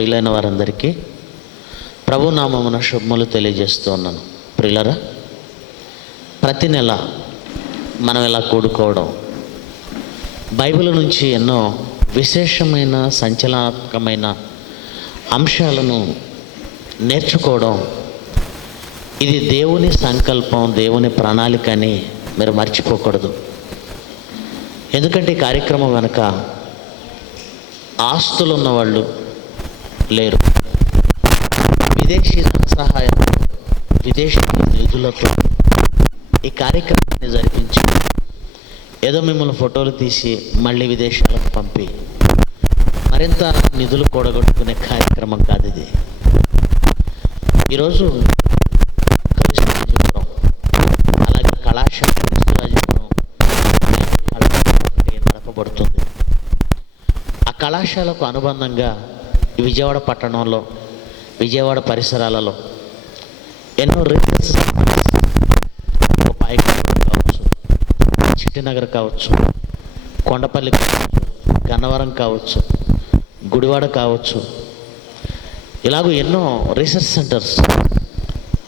ప్రియులైన వారందరికీ ప్రభునామమున శుభములు తెలియజేస్తూ ఉన్నాను. ప్రియులరా, ప్రతి నెల మనం ఇలా కూడుకోవడం, బైబిల్ నుంచి ఎన్నో విశేషమైన సంచలనాత్మకమైన అంశాలను నేర్చుకోవడం, ఇది దేవుని సంకల్పం, దేవుని ప్రణాళిక అని మీరు మర్చిపోకూడదు. ఎందుకంటే ఈ కార్యక్రమం వెనుక ఆస్తులు ఉన్నవాళ్ళు లేరు. విదేశీ సహాయంతో, విదేశీ నిధులతో ఈ కార్యక్రమాన్ని జరిపించి ఏదో మిమ్మల్ని ఫోటోలు తీసి మళ్ళీ విదేశాలకు పంపి మరింత నిధులు కూడగొట్టుకునే కార్యక్రమం కాదు ఇది. ఈరోజు కృష్ణరాజపురం, అలాగే కళాశాల కృష్ణరాజపురం నడపబడుతుంది. ఆ కళాశాలకు అనుబంధంగా విజయవాడ పట్టణంలో, విజయవాడ పరిసరాలలో ఎన్నో రీసెర్చ్ పాయకనగర్ కావచ్చు, చిట్టినగర్ కావచ్చు, కొండపల్లి కావచ్చు, గన్నవరం కావచ్చు, గుడివాడ కావచ్చు, ఇలాగూ ఎన్నో రీసెర్చ్ సెంటర్స్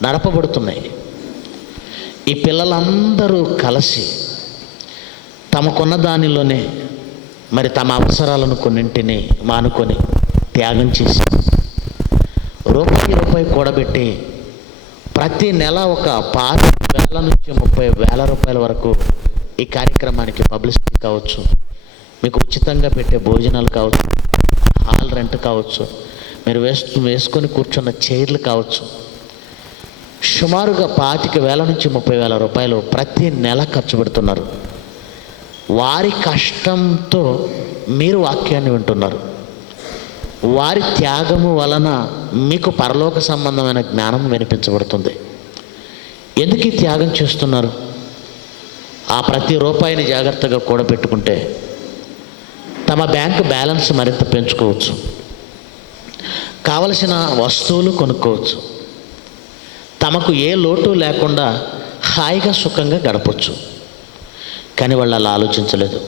నడపబడుతున్నాయి. ఈ పిల్లలందరూ కలిసి తమకున్న దానిలోనే మరి తమ అవసరాలను కొన్నింటిని మానుకొని త్యాగం చేసి రూపాయి కూడబెట్టి ప్రతి నెల ఒక 5,000 నుంచి 30,000 రూపాయల వరకు ఈ కార్యక్రమానికి పబ్లిసిటీ కావచ్చు, మీకు ఉచితంగా పెట్టే భోజనాలు కావచ్చు, హాల్ రెంట్ కావచ్చు, మీరు వేసుకొని కూర్చున్న చైర్లు కావచ్చు, సుమారుగా 25,000 నుంచి 30,000 రూపాయలు ప్రతి నెల ఖర్చు పెడుతున్నారు. వారి కష్టంతో మీరు వాక్యాన్ని వింటున్నారు. వారి త్యాగము వలన మీకు పరలోక సంబంధమైన జ్ఞానం వినిపించబడుతుంది. ఎందుకు ఈ త్యాగం చేస్తున్నారు? ఆ ప్రతి రూపాయిని జాగ్రత్తగా కూడబెట్టుకుంటే తమ బ్యాంకు బ్యాలెన్స్ మరింత పెంచుకోవచ్చు, కావలసిన వస్తువులు కొనుక్కోవచ్చు, తమకు ఏ లోటు లేకుండా హాయిగా సుఖంగా గడపచ్చు. కానీ వాళ్ళు అలా ఆలోచించలేదు.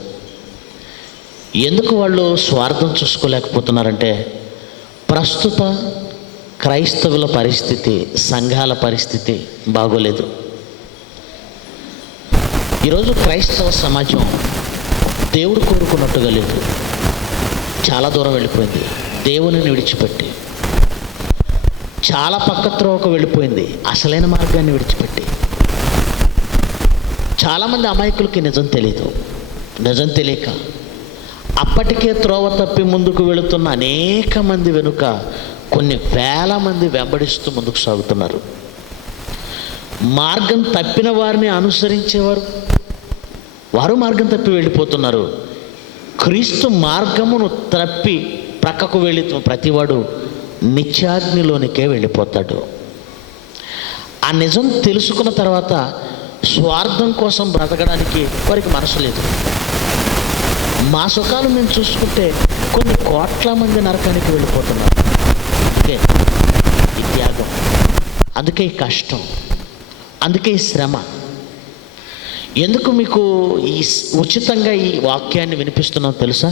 ఎందుకు వాళ్ళు స్వార్థం చూసుకోలేకపోతున్నారంటే ప్రస్తుత క్రైస్తవుల పరిస్థితి, సంఘాల పరిస్థితి బాగోలేదు. ఈరోజు క్రైస్తవ సమాజం దేవుడు కోరుకున్నట్టుగా లేదు. చాలా దూరం వెళ్ళిపోయింది. దేవునిని విడిచిపెట్టి చాలా పక్క త్రోవకు వెళ్ళిపోయింది. అసలైన మార్గాన్ని విడిచిపెట్టి చాలామంది అమాయకులకి నిజం తెలియదు. నిజం తెలియక అప్పటికే త్రోవ తప్పి ముందుకు వెళుతున్న అనేక మంది వెనుక కొన్ని వేల మంది వెంబడిస్తూ ముందుకు సాగుతున్నారు. మార్గం తప్పిన వారిని అనుసరించేవారు వారు మార్గం తప్పి వెళ్ళిపోతున్నారు. క్రీస్తు మార్గమును తప్పి ప్రక్కకు వెళ్ళి ప్రతివాడు నిత్యాగ్నిలోనికే వెళ్ళిపోతాడు. ఆ నిజం తెలుసుకున్న తర్వాత స్వార్థం కోసం బ్రతకడానికి వారికి మనసు లేదు. మా సుఖాలు మేము చూసుకుంటే కొన్ని కోట్ల మంది నరకానికి వెళ్ళిపోతున్నారు. అందుకే ఈ త్యాగం, అందుకే ఈ కష్టం, అందుకే ఈ శ్రమ. ఎందుకు మీకు ఈ ఉచితంగా ఈ వాక్యాన్ని వినిపిస్తున్నాం తెలుసా?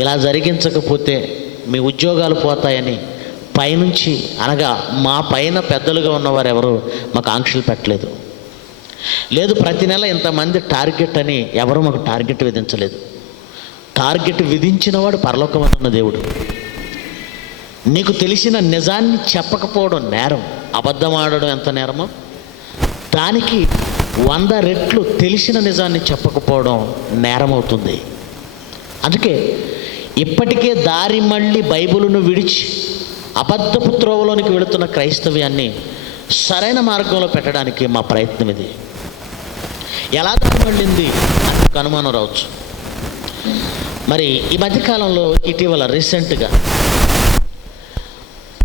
ఇలా జరిగించకపోతే మీ ఉద్యోగాలు పోతాయని పైనుంచి, అనగా మా పైన పెద్దలుగా ఉన్నవారు ఎవరు మాకు ఆంక్షలు పెట్టలేదు. లేదు, ప్రతి నెల ఇంతమంది టార్గెట్ అని ఎవరు మాకు టార్గెట్ విధించలేదు. టార్గెట్ విధించినవాడు పరలోకమైన ఉన్న దేవుడు. నీకు తెలిసిన నిజాన్ని చెప్పకపోవడం నేరం. అబద్ధం ఆడడం ఎంత నేరమో దానికి 100 రెట్లు తెలిసిన నిజాన్ని చెప్పకపోవడం నేరం అవుతుంది. అందుకే ఇప్పటికే దారి మళ్ళీ బైబిలును విడిచి అబద్ధపు త్రోవలోనికి వెళుతున్న క్రైస్తవ్యాన్ని సరైన మార్గంలో పెట్టడానికి మా ప్రయత్నం ఇది. ఎలా దారి మళ్ళింది నాకు అనుమానం రావచ్చు. మరి ఈ మధ్యకాలంలో ఇటీవల రీసెంట్గా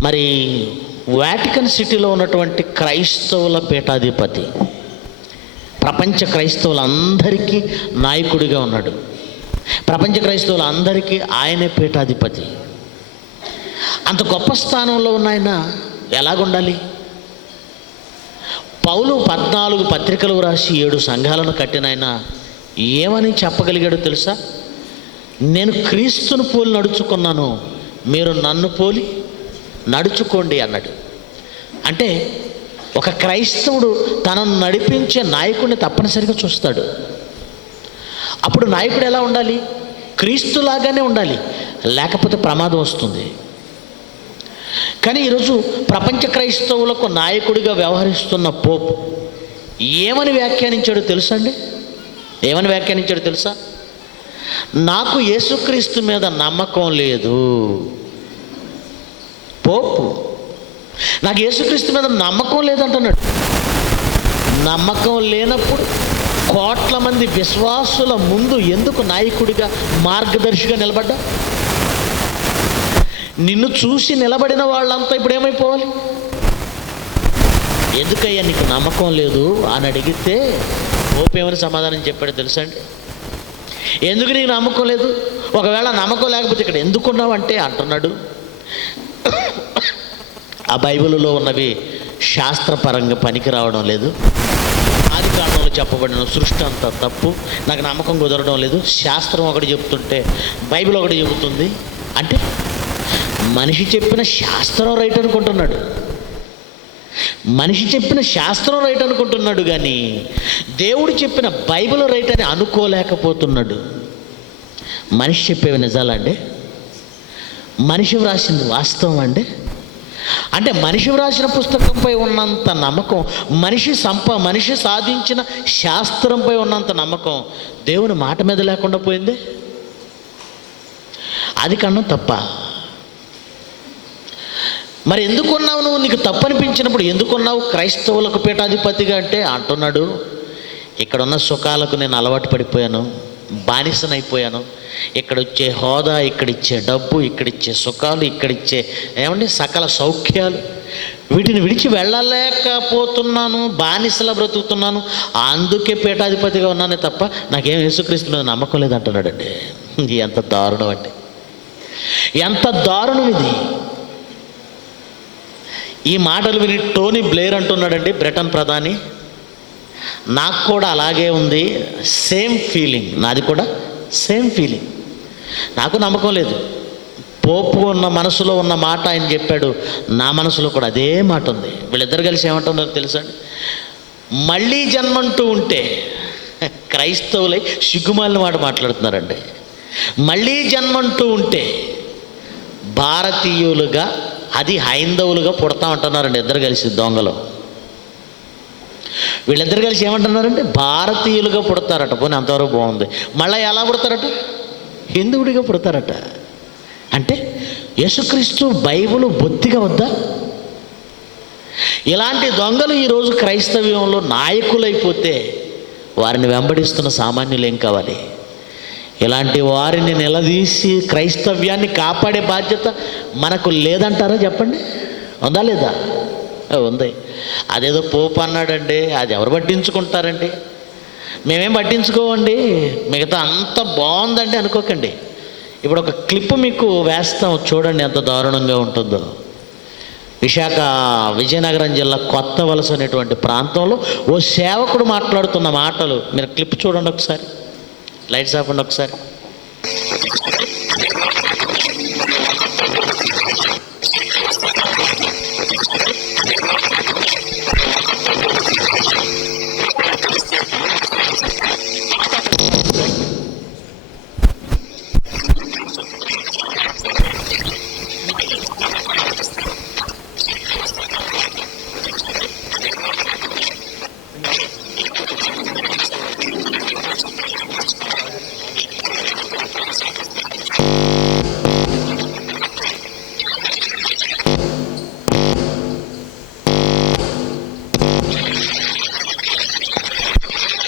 మరి వాటికన్ సిటీలో ఉన్నటువంటి క్రైస్తవుల పీఠాధిపతి, ప్రపంచ క్రైస్తవులందరికీ నాయకుడిగా ఉన్నాడు. ప్రపంచ క్రైస్తవులందరికీ ఆయనే పీఠాధిపతి. అంత గొప్ప స్థానంలో ఉన్న ఆయన ఎలాగుండాలి? పౌలు 14 పత్రికలు రాసి 7 సంఘాలను కట్టిన ఆయన ఏమని చెప్పగలిగాడో తెలుసా? నేను క్రీస్తును పోలి నడుచుకున్నాను, మీరు నన్ను పోలి నడుచుకోండి అన్నాడు. అంటే ఒక క్రైస్తవుడు తనను నడిపించే నాయకుడిని తప్పనిసరిగా చూస్తాడు. అప్పుడు నాయకుడు ఎలా ఉండాలి? క్రీస్తులాగానే ఉండాలి, లేకపోతే ప్రమాదం వస్తుంది. కానీ ఈరోజు ప్రపంచ క్రైస్తవులకు నాయకుడిగా వ్యవహరిస్తున్న పోప్ ఏమని వ్యాఖ్యానించాడో తెలుసా అండి? ఏమని వ్యాఖ్యానించాడో తెలుసా? నాకు యేసుక్రీస్తు మీద నమ్మకం లేదు. పోపు నాకు యేసుక్రీస్తు మీద నమ్మకం లేదంటున్నాడు. నమ్మకం లేనప్పుడు కోట్ల మంది విశ్వాసుల ముందు ఎందుకు నాయకుడిగా మార్గదర్శిగా నిలబడ్డా? నిన్ను చూసి నిలబడిన వాళ్ళంతా ఇప్పుడు ఏమైపోవాలి? ఎందుకయ్యా నీకు నమ్మకం లేదు అని అడిగితే పోపు ఏమని సమాధానం చెప్పాడు తెలుసా అండి? ఎందుకు నీకు నమ్మకం లేదు? ఒకవేళ నమ్మకం లేకపోతే ఇక్కడ ఎందుకున్నావు అంటే అంటున్నాడు, ఆ బైబిల్లో ఉన్నవి శాస్త్రపరంగా పనికి రావడం లేదు. ఆది కాలంలో చెప్పబడిన సృష్టి అంతా తప్పు, నాకు నమ్మకం కుదరడం లేదు. శాస్త్రం ఒకటి చెప్తుంటే బైబిల్ ఒకటి చెబుతుంది అంటే మనిషి చెప్పిన శాస్త్రం రైట్ అనుకుంటున్నాడు. మనిషి చెప్పిన శాస్త్రం రైట్ అనుకుంటున్నాడు, కానీ దేవుడు చెప్పిన బైబిల్ రైట్ అని అనుకోలేకపోతున్నాడు. మనిషి చెప్పేవి నిజాలండి? మనిషి వ్రాసింది వాస్తవం అండి? అంటే మనిషి వ్రాసిన పుస్తకంపై ఉన్నంత నమ్మకం, మనిషి సాధించిన శాస్త్రంపై ఉన్నంత నమ్మకం దేవుని మాట మీద లేకుండా పోయింది. అది కన్నా తప్ప. మరి ఎందుకున్నావు నువ్వు? నీకు తప్పనిపించినప్పుడు ఎందుకున్నావు క్రైస్తవులకు పీఠాధిపతిగా అంటే అంటున్నాడు, ఇక్కడున్న సుఖాలకు నేను అలవాటు పడిపోయాను, బానిసనైపోయాను. ఇక్కడిచ్చే హోదా, ఇక్కడిచ్చే డబ్బు, ఇక్కడిచ్చే సుఖాలు, ఇక్కడిచ్చే సకల సౌఖ్యాలు, వీటిని విడిచి వెళ్ళలేకపోతున్నాను, బానిసలా బ్రతుకుతున్నాను, అందుకే పీఠాధిపతిగా ఉన్నానే తప్ప నాకేం యేసుక్రీస్తు మీద నమ్మకం లేదంటున్నాడండి. ఎంత దారుణం అండి! ఎంత దారుణం ఇది! ఈ మాటలు విని టోనీ బ్లేర్ అంటున్నాడండి, బ్రిటన్ ప్రధాని, నాకు కూడా అలాగే ఉంది, సేమ్ ఫీలింగ్, నాది కూడా సేమ్ ఫీలింగ్. నాకు నమ్మకం లేదు. పోపు ఉన్న మనసులో ఉన్న మాట ఆయన చెప్పాడు, నా మనసులో కూడా అదే మాట ఉంది. వీళ్ళిద్దరు కలిసి ఏమంటున్నారు తెలుసా? మళ్ళీ జన్మంటూ ఉంటే క్రైస్తవులై సిగ్గుమాలిన మాట మాట్లాడుతున్నారండి. మళ్ళీ జన్మంటూ ఉంటే భారతీయులుగా, అది హైందవులుగా పుడతా అంటున్నారండి ఇద్దరు కలిసి, దొంగలు. వీళ్ళిద్దరు కలిసి ఏమంటున్నారంటే భారతీయులుగా పుడతారట. పోనీ అంతవరకు బాగుంది. మళ్ళీ ఎలా పుడతారట? హిందువుడిగా పుడతారట. అంటే యేసుక్రీస్తు బైబిల్ బొత్తిగా వద్దా? ఇలాంటి దొంగలు ఈరోజు క్రైస్తవ్యంలో నాయకులైపోతే వారిని వెంబడిస్తున్న సామాన్యులు ఏం కావాలి? ఇలాంటి వారిని నిలదీసి క్రైస్తవ్యాన్ని కాపాడే బాధ్యత మనకు లేదంటారా? చెప్పండి, ఉందా లేదా? ఉంది. అదేదో పోపు అన్నాడండి, అది ఎవరు పట్టించుకుంటారండి? మేమేం పట్టించుకోవండి, మిగతా అంత బాగుందండి అనుకోకండి. ఇప్పుడు ఒక క్లిప్ మీకు వేస్తాం, చూడండి ఎంత దారుణంగా ఉంటుందో. విజయనగరం జిల్లా కొత్త వలస అనేటువంటి ప్రాంతంలో ఓ సేవకుడు మాట్లాడుతున్న మాటలు మీరు క్లిప్ చూడండి ఒకసారి. లైట్స్ ఆపండి ఒకసారి.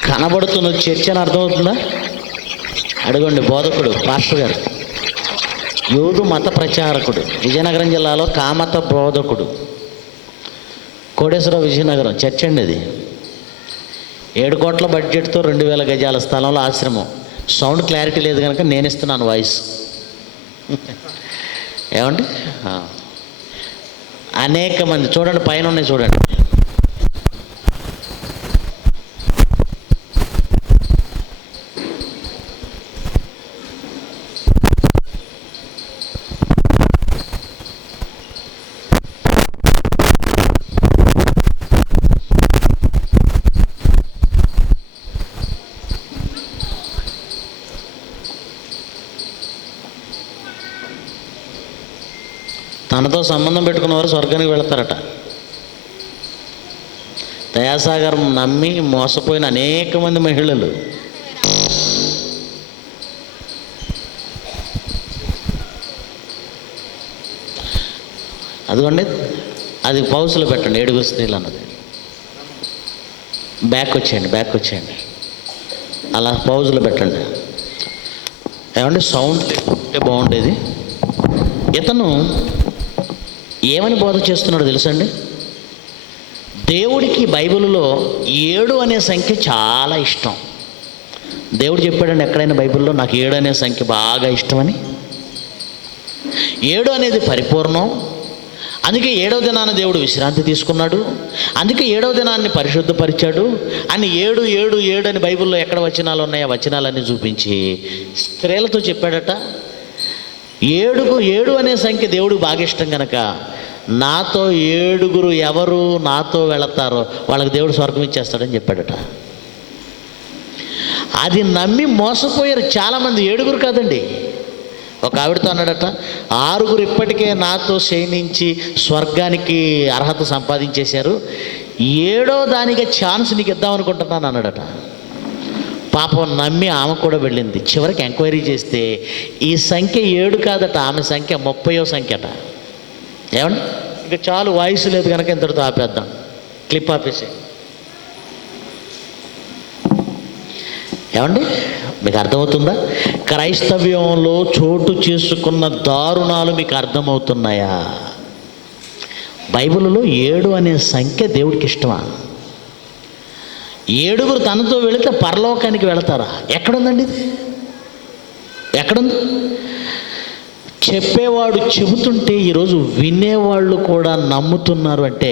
కనబడుతున్న చర్చ అని అర్థమవుతుందా? అడగండి. బోధకుడు, పాస్టర్ గారు, యూదు మత ప్రచారకుడు, విజయనగరం జిల్లాలో కామత బోధకుడు, కోడేశ్వర విజయనగరం చర్చ అండి. అది 7 కోట్ల బడ్జెట్తో 2000 గజాల స్థలంలో ఆశ్రమం. సౌండ్ క్లారిటీ లేదు కనుక నేను ఇస్తున్నాను వాయిస్. ఏమండి, అనేక మంది చూడండి, పైన ఉన్నాయి చూడండి. తనతో సంబంధం పెట్టుకున్న వారు స్వర్గానికి వెళతారట. దయాసాగర్ నమ్మి మోసపోయిన అనేక మంది మహిళలు అదిగోండి, అది పౌసులో పెట్టండి. 7 స్త్రీలు అన్నది బ్యాక్ వచ్చేయండి, అలా పౌజులో పెట్టండి. ఏమంటే సౌండ్ ఉంటే బాగుండేది. ఇతను ఏమని బోధ చేస్తున్నాడో తెలుసండి? దేవుడికి బైబిల్లో 7 అనే సంఖ్య చాలా ఇష్టం. దేవుడు చెప్పాడండి ఎక్కడైనా బైబిల్లో, నాకు 7 అనే సంఖ్య బాగా ఇష్టమని. 7 అనేది పరిపూర్ణం. అందుకే 7వ దినాన్ని దేవుడు విశ్రాంతి తీసుకున్నాడు. అందుకే 7వ దినాన్ని పరిశుద్ధపరిచాడు అని 7 7 7 అని బైబిల్లో ఎక్కడ వచనాలు ఉన్నాయో వచనాలన్నీ చూపించి స్త్రీలతో చెప్పాడట. 7 అనే సంఖ్య దేవుడికి బాగా ఇష్టం కనుక నాతో 7 ఎవరు నాతో వెళతారో వాళ్ళకి దేవుడు స్వర్గం ఇచ్చేస్తాడని చెప్పాడట. అది నమ్మి మోసపోయారు చాలామంది. 7 కాదండి, ఒక ఆవిడతో అన్నాడట, 6 ఇప్పటికే నాతో శయనించి స్వర్గానికి అర్హత సంపాదించేశారు, 7వ దానికి ఛాన్స్ నీకు ఇద్దామనుకుంటున్నాను అన్నాడట. పాపం నమ్మి ఆమె కూడా వెళ్ళింది. చివరికి ఎంక్వైరీ చేస్తే ఈ సంఖ్య 7 కాదట, ఆమె సంఖ్య 30వ సంఖ్య అట. ఏమండి, ఇంకా చాలు, వాయిస్ లేదు కనుక ఇంతటితో ఆపేద్దాం, క్లిప్ ఆపేసి. ఏమండి, మీకు అర్థమవుతుందా? క్రైస్తవ్యంలో చోటు చేసుకున్న దారుణాలు మీకు అర్థమవుతున్నాయా? బైబిల్లో 7 అనే సంఖ్య దేవుడికి ఇష్టమా? 7 తనతో వెళితే పరలోకానికి వెళతారా? ఎక్కడుందండి ఇది? ఎక్కడుంది? చెప్పేవాడు చెబుతుంటే ఈరోజు వినేవాళ్ళు కూడా నమ్ముతున్నారు అంటే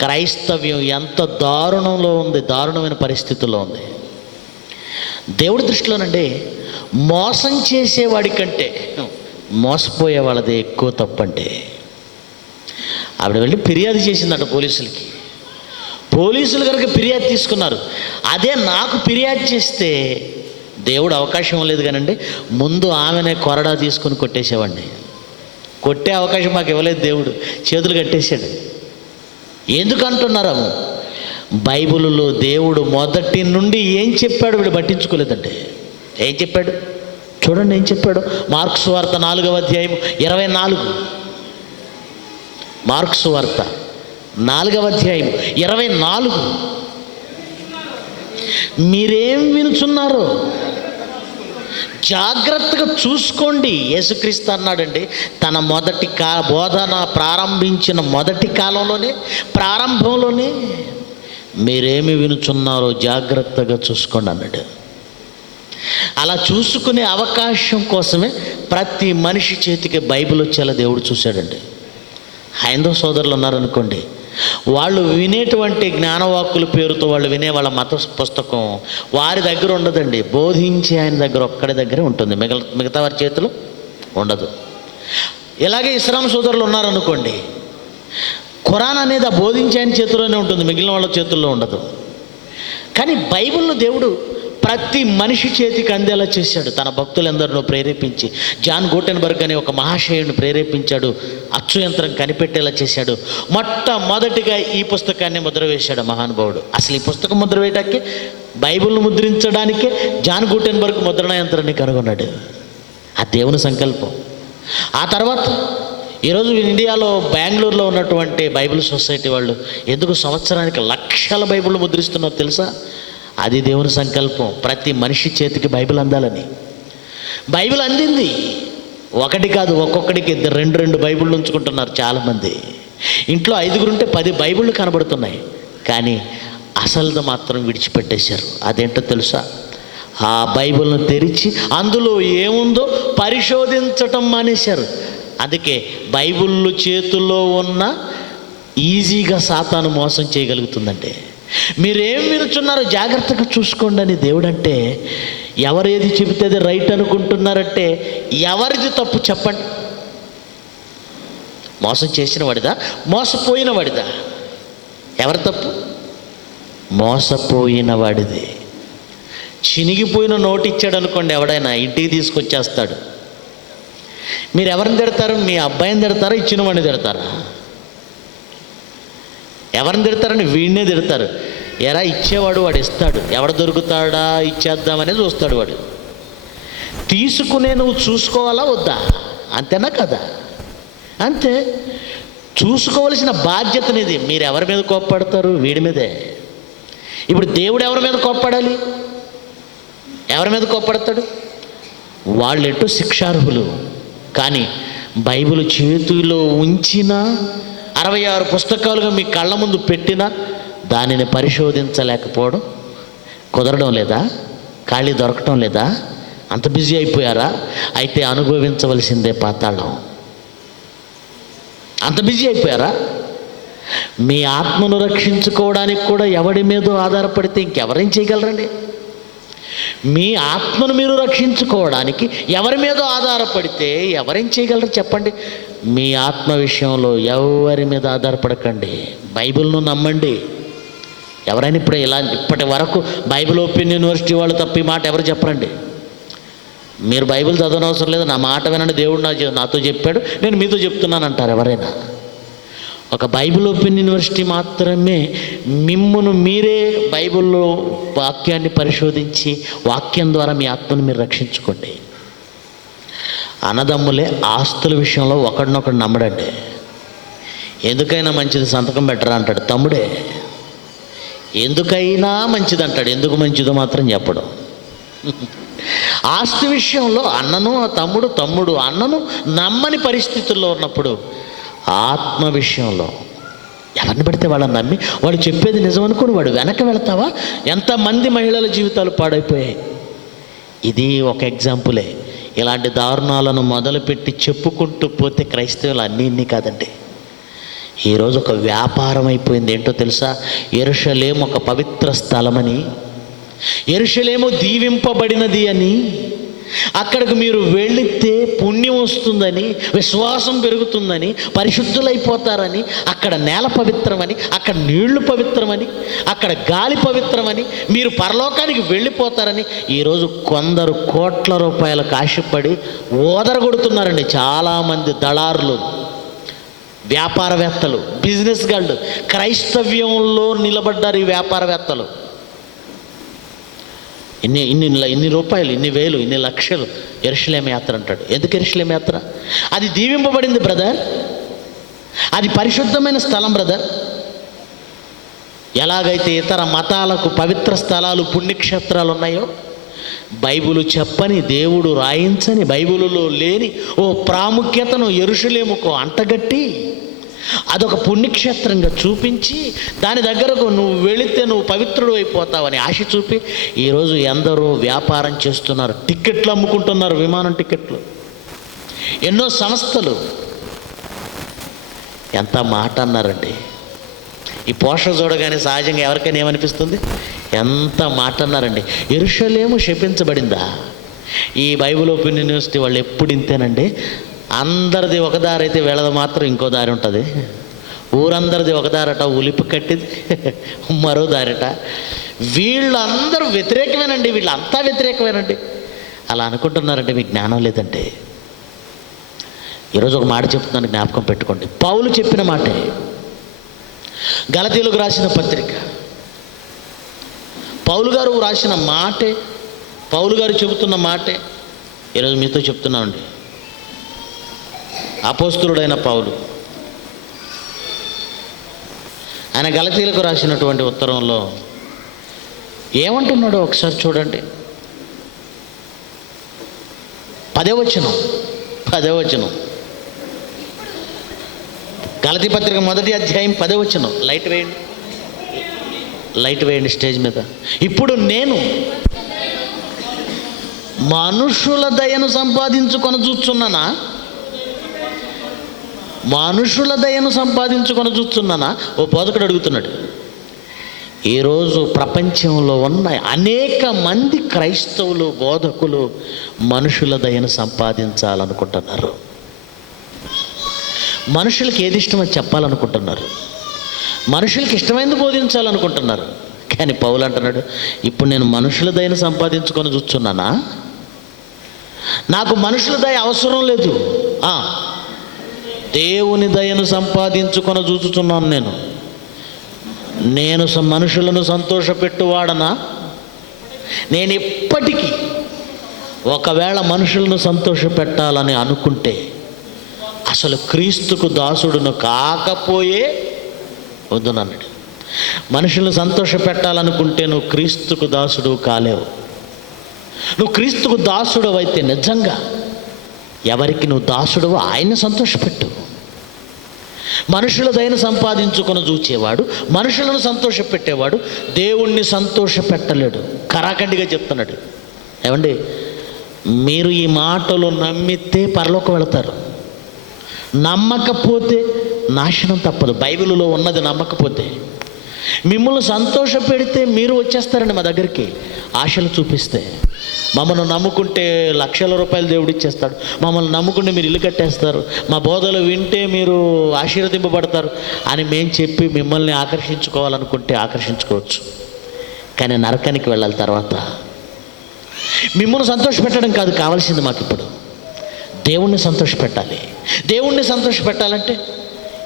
క్రైస్తవ్యం ఎంత దారుణంలో ఉంది, దారుణమైన పరిస్థితుల్లో ఉంది. దేవుడి దృష్టిలోనండి మోసం చేసేవాడి కంటే మోసపోయే వాళ్ళది ఎక్కువ తప్పంటే. ఆవిడ వెళ్ళి ఫిర్యాదు చేసిందట పోలీసులకి. పోలీసులు కనుక ఫిర్యాదు తీసుకున్నారు. అదే నాకు ఫిర్యాదు చేస్తే దేవుడు అవకాశం లేదు కానండి, ముందు ఆమెనే కొరడా తీసుకుని కొట్టేసేవాడిని. కొట్టే అవకాశం మాకు ఇవ్వలేదు దేవుడు, చేతులు కట్టేశాడు. ఎందుకు అంటున్నారా? బైబిల్లో దేవుడు మొదటి నుండి ఏం చెప్పాడు వీడు పట్టించుకోలేదండి. ఏం చెప్పాడు చూడండి, ఏం చెప్పాడు? మార్కు సువార్త 4వ అధ్యాయం 24. మార్కు సువార్త 4వ అధ్యాయం 24. మీరేం వినుచున్నారో జాగ్రత్తగా చూసుకోండి. యేసుక్రీస్తు అన్నాడండి, తన మొదటి బోధన ప్రారంభించిన మొదటి కాలంలోనే, ప్రారంభంలోనే మీరేమి వినుచున్నారో జాగ్రత్తగా చూసుకోండి అన్నాడు. అలా చూసుకునే అవకాశం కోసమే ప్రతి మనిషి చేతికి బైబిల్ వచ్చేలా దేవుడు చూశాడండి. హైందవ సోదరులు ఉన్నారనుకోండి, వాళ్ళు వినేటువంటి జ్ఞానవాక్కుల పేరుతో వాళ్ళు వినే వాళ్ళ మత పుస్తకం వారి దగ్గర ఉండదండి. బోధించే ఆయన దగ్గర ఒక్కడి దగ్గరే ఉంటుంది, మిగతా వారి చేతిలో ఉండదు. ఇలాగే ఇస్లాం సోదరులు ఉన్నారనుకోండి, ఖురాన్ అనేది ఆ బోధించే ఆయన చేతిలోనే ఉంటుంది, మిగిలిన వాళ్ళ చేతుల్లో ఉండదు. కానీ బైబిల్ను దేవుడు ప్రతి మనిషి చేతికి అందేలా చేశాడు. తన భక్తులందరినూ ప్రేరేపించి, జాన్ గూటెన్బర్గ్ అనే ఒక మహాశయుడిని ప్రేరేపించాడు, అచ్చు యంత్రం కనిపెట్టేలా చేశాడు. మొట్టమొదటిగా ఈ పుస్తకాన్ని ముద్ర వేశాడు మహానుభావుడు. అసలు ఈ పుస్తకం ముద్ర వేయటానికి, బైబిల్ను ముద్రించడానికే జాన్ గూటెన్బర్గ్ ముద్రణ యంత్రాన్ని కనుగొన్నాడు. ఆ దేవుని సంకల్పం. ఆ తర్వాత ఈరోజు ఇండియాలో బెంగళూరులో ఉన్నటువంటి బైబిల్ సొసైటీ వాళ్ళు ఎందుకు సంవత్సరానికి లక్షల బైబిల్ ముద్రిస్తున్నారో తెలుసా? అది దేవుని సంకల్పం. ప్రతి మనిషి చేతికి బైబిల్ అందాలని. బైబిల్ అందింది. ఒకటి కాదు, ఒక్కొక్కడికి 2 బైబిళ్ళు ఉంచుకుంటున్నారు చాలామంది. ఇంట్లో 5 ఉంటే 10 బైబిళ్ళు కనబడుతున్నాయి. కానీ అసలుది మాత్రం విడిచిపెట్టేశారు. అదేంటో తెలుసా? ఆ బైబిల్ను తెరిచి అందులో ఏముందో పరిశోధించటం మానేశారు. అందుకే బైబిళ్ళు చేతుల్లో ఉన్న ఈజీగా సాతాను మోసం చేయగలుగుతుందంటే. మీరేం వినుచున్నారో జాగ్రత్తగా చూసుకోండి అని దేవుడు అంటే, ఎవరేది చెబితే అది రైట్ అనుకుంటున్నారంటే ఎవరిది తప్పు చెప్పండి? మోసం చేసిన వాడిదా, మోసపోయిన వాడిదా? ఎవరి తప్పు? మోసపోయిన వాడిది. చినిగిపోయిన నోటు ఇచ్చాడు అనుకోండి, ఎవడైనా ఇంటికి తీసుకొచ్చేస్తాడు. మీరు ఎవరిని తిడతారు? మీ అబ్బాయిని తిడతారా, ఇచ్చిన వాడిని తిడతారా? ఎవరిని తిడతారని వీడినే తిడతారు. ఎరా ఇచ్చేవాడు వాడు ఇస్తాడు, ఎవడు దొరుకుతాడా ఇచ్చేద్దామనే చూస్తాడు వాడు. తీసుకునే నువ్వు చూసుకోవాలా వద్దా? అంతేనా కదా? అంతే. చూసుకోవలసిన బాధ్యత నీది. మీరు ఎవరి మీద కోప్పడతారు? వీడి మీదే. ఇప్పుడు దేవుడు ఎవరి మీద కోప్పడాలి? ఎవరి మీద కోప్పడతాడు? వాళ్ళెటు శిక్షార్హులు. కానీ బైబిల్ చేతిలో ఉంచిన 66 పుస్తకాలుగా మీ కళ్ళ ముందు పెట్టినా దానిని పరిశోధించలేకపోవడం కుదరడం లేదా? ఖాళీ దొరకటం లేదా? అంత బిజీ అయిపోయారా? అయితే అనుభవించవలసిందే పాతాళం. అంత బిజీ అయిపోయారా? మీ ఆత్మను రక్షించుకోవడానికి కూడా ఎవడి మీదో ఆధారపడితే ఇంకెవరేం చేయగలరండి? మీ ఆత్మను మీరు రక్షించుకోవడానికి ఎవరి మీదో ఆధారపడితే ఎవరేం చేయగలరు చెప్పండి? మీ ఆత్మ విషయంలో ఎవరి మీద ఆధారపడకండి, బైబిల్ను నమ్మండి. ఎవరైనా ఇప్పటి వరకు బైబిల్ ఓపెన్ యూనివర్సిటీ వాళ్ళు తప్పి మాట ఎవరు చెప్పరండి. మీరు బైబిల్ చదవనవసరం లేదు, నా మాట వినండి, దేవుడు నాతో చెప్పాడు, నేను మీతో చెప్తున్నాను అంటారు ఎవరైనా? ఒక బైబిల్ ఓపెన్ యూనివర్సిటీ మాత్రమే మిమ్మును మీరే బైబిల్లో వాక్యాన్ని పరిశోధించి వాక్యం ద్వారా మీ ఆత్మను మీరు రక్షించుకోండి. అన్నదమ్ములే ఆస్తుల విషయంలో ఒకడినొకడు నమ్మడండి. ఎందుకైనా మంచిది సంతకం పెట్టరా అంటాడు తమ్ముడే. ఎందుకైనా మంచిది అంటాడు, ఎందుకు మంచిదో మాత్రం చెప్పడం. ఆస్తి విషయంలో అన్నను తమ్ముడు అన్నను నమ్మని పరిస్థితుల్లో ఉన్నప్పుడు ఆత్మ విషయంలో ఎవరిని పడితే వాళ్ళని నమ్మి వాడు చెప్పేది నిజం అనుకుని వాడు వెనక వెళతావా? ఎంతమంది మహిళల జీవితాలు పాడైపోయాయి. ఇది ఒక ఎగ్జాంపులే. ఇలాంటి దారుణాలను మొదలుపెట్టి చెప్పుకుంటూ పోతే క్రైస్తవులు అన్నీ కాదండి. ఈరోజు ఒక వ్యాపారం అయిపోయింది. ఏంటో తెలుసా? యెరూషలేము ఒక పవిత్ర స్థలమని, యెరూషలేము దీవింపబడినది అని, అక్కడికి మీరు వెళితే పుణ్యం వస్తుందని, విశ్వాసం పెరుగుతుందని, పరిశుద్ధులైపోతారని, అక్కడ నేల పవిత్రమని, అక్కడ నీళ్లు పవిత్రమని, అక్కడ గాలి పవిత్రమని, మీరు పరలోకానికి వెళ్ళిపోతారని ఈరోజు కొందరు కోట్ల రూపాయలకు ఆశపడి ఓదరగొడుతున్నారండి. చాలామంది దళారులు, వ్యాపారవేత్తలు, బిజినెస్ గాళ్ళు క్రైస్తవ్యంలో నిలబడ్డారు. ఈ వ్యాపారవేత్తలు ఇన్ని రూపాయలు, ఇన్ని వేలు, ఇన్ని లక్షలు యెరూషలేము యాత్ర అంటాడు. ఎందుకు యెరూషలేము యాత్ర? అది దీవింపబడింది బ్రదర్, అది పరిశుద్ధమైన స్థలం బ్రదర్. ఎలాగైతే ఇతర మతాలకు పవిత్ర స్థలాలు, పుణ్యక్షేత్రాలు ఉన్నాయో, బైబిలు చెప్పని, దేవుడు రాయించని, బైబిలులో లేని ఓ ప్రాముఖ్యతను యెరూషలేముకు అంటగట్టి అదొక పుణ్యక్షేత్రంగా చూపించి దాని దగ్గరకు నువ్వు వెళితే నువ్వు పవిత్రుడు అయిపోతావని ఆశ చూపి ఈరోజు ఎందరో వ్యాపారం చేస్తున్నారు. టిక్కెట్లు అమ్ముకుంటున్నారు, విమానం టిక్కెట్లు. ఎన్నో సంస్థలు ఎంత మాట అన్నారండి. ఈ పోస్టర్ చూడగానే సహజంగా ఎవరికైనా ఏమనిపిస్తుంది? ఎంత మాట అన్నారండి. యెరూషలేము శపించబడిందా? ఈ బైబిల్ ఓపెన్ యూనివర్సిటీ వాళ్ళు ఎప్పుడు ఇంతేనండి. అందరిది ఒక దారి అయితే వీళ్ళది మాత్రం ఇంకో దారి ఉంటుంది. ఊరందరిది ఒక దారట, ఉలిపి కట్టింది మరో దారిట. వీళ్ళందరూ వ్యతిరేకమేనండి, వీళ్ళంతా వ్యతిరేకమేనండి. అలా అనుకుంటున్నారంటే మీకు జ్ఞానం లేదంటే. ఈరోజు ఒక మాట చెప్తున్నాను, జ్ఞాపకం పెట్టుకోండి. పౌలు చెప్పిన మాటే, గలతీయులకు రాసిన పత్రిక, పౌలు గారు రాసిన మాటే, పౌలు గారు చెబుతున్న మాటే ఈరోజు మీతో చెప్తున్నానండి. అపోస్తలుడైన పౌలు ఆయన గలతీయులకు రాసినటువంటి ఉత్తరంలో ఏమంటున్నాడో ఒకసారి చూడండి. 10వ వచనం, గలతీ పత్రిక 1వ అధ్యాయం 10వ వచనం. లైట్ వేయండి స్టేజ్ మీద. ఇప్పుడు నేను మనుషుల దయను సంపాదించుకొని చూస్తున్నానా? మనుషుల దయను సంపాదించుకొని చూస్తున్నానా? ఓ బోధకుడు అడుగుతున్నాడు. ఈరోజు ప్రపంచంలో ఉన్న అనేక మంది క్రైస్తవులు, బోధకులు మనుషుల దయను సంపాదించాలనుకుంటున్నారు. మనుషులకి ఏది ఇష్టమో చెప్పాలనుకుంటున్నారు, మనుషులకి ఇష్టమైంది బోధించాలనుకుంటున్నారు. కానీ పౌలు అంటున్నాడు, ఇప్పుడు నేను మనుషుల దయను సంపాదించుకొని చూస్తున్నానా? నాకు మనుషుల దయ అవసరం లేదు. దేవుని దయను సంపాదించుకొని చూచుచున్నాను. నేను మనుషులను సంతోషపెట్టువాడనా? నేను ఎప్పటికీ ఒకవేళ మనుషులను సంతోషపెట్టాలని అనుకుంటే అసలు క్రీస్తుకు దాసుడును కాకపోయే వద్దునన్నాడు. మనుషులను సంతోషపెట్టాలనుకుంటే నువ్వు క్రీస్తుకు దాసుడు కాలేవు. నువ్వు క్రీస్తుకు దాసుడు అయితే నిజంగా ఎవరికి నువ్వు దాసుడు ఆయన్ని సంతోషపెట్టు. మనుషుల దయను సంపాదించుకొని చూచేవాడు, మనుషులను సంతోషపెట్టేవాడు దేవుణ్ణి సంతోషపెట్టలేడు. కరాఖండిగా చెప్తున్నాడు. ఏమండి, మీరు ఈ మాటలు నమ్మితే పరలోకం వెళతారు, నమ్మకపోతే నాశనం తప్పదు. బైబిల్లో ఉన్నది నమ్మకపోతే. మిమ్మల్ని సంతోష పెడితే మీరు వచ్చేస్తారండి మా దగ్గరికి. ఆశలు చూపిస్తే మమ్మల్ని నమ్ముకుంటే లక్షల రూపాయలు దేవుడు ఇచ్చేస్తాడు, మమ్మల్ని నమ్ముకుంటే మీరు ఇల్లు కట్టేస్తారు, మా బోధలు వింటే మీరు ఆశీర్వదింపబడతారు అని మేము చెప్పి మిమ్మల్ని ఆకర్షించుకోవాలనుకుంటే ఆకర్షించుకోవచ్చు. కానీ నరకానికి వెళ్ళాలి. తర్వాత మిమ్మల్ని సంతోషపెట్టడం కాదు కావాల్సింది మాకు. ఇప్పుడు దేవుణ్ణి సంతోషపెట్టాలి. దేవుణ్ణి సంతోషపెట్టాలంటే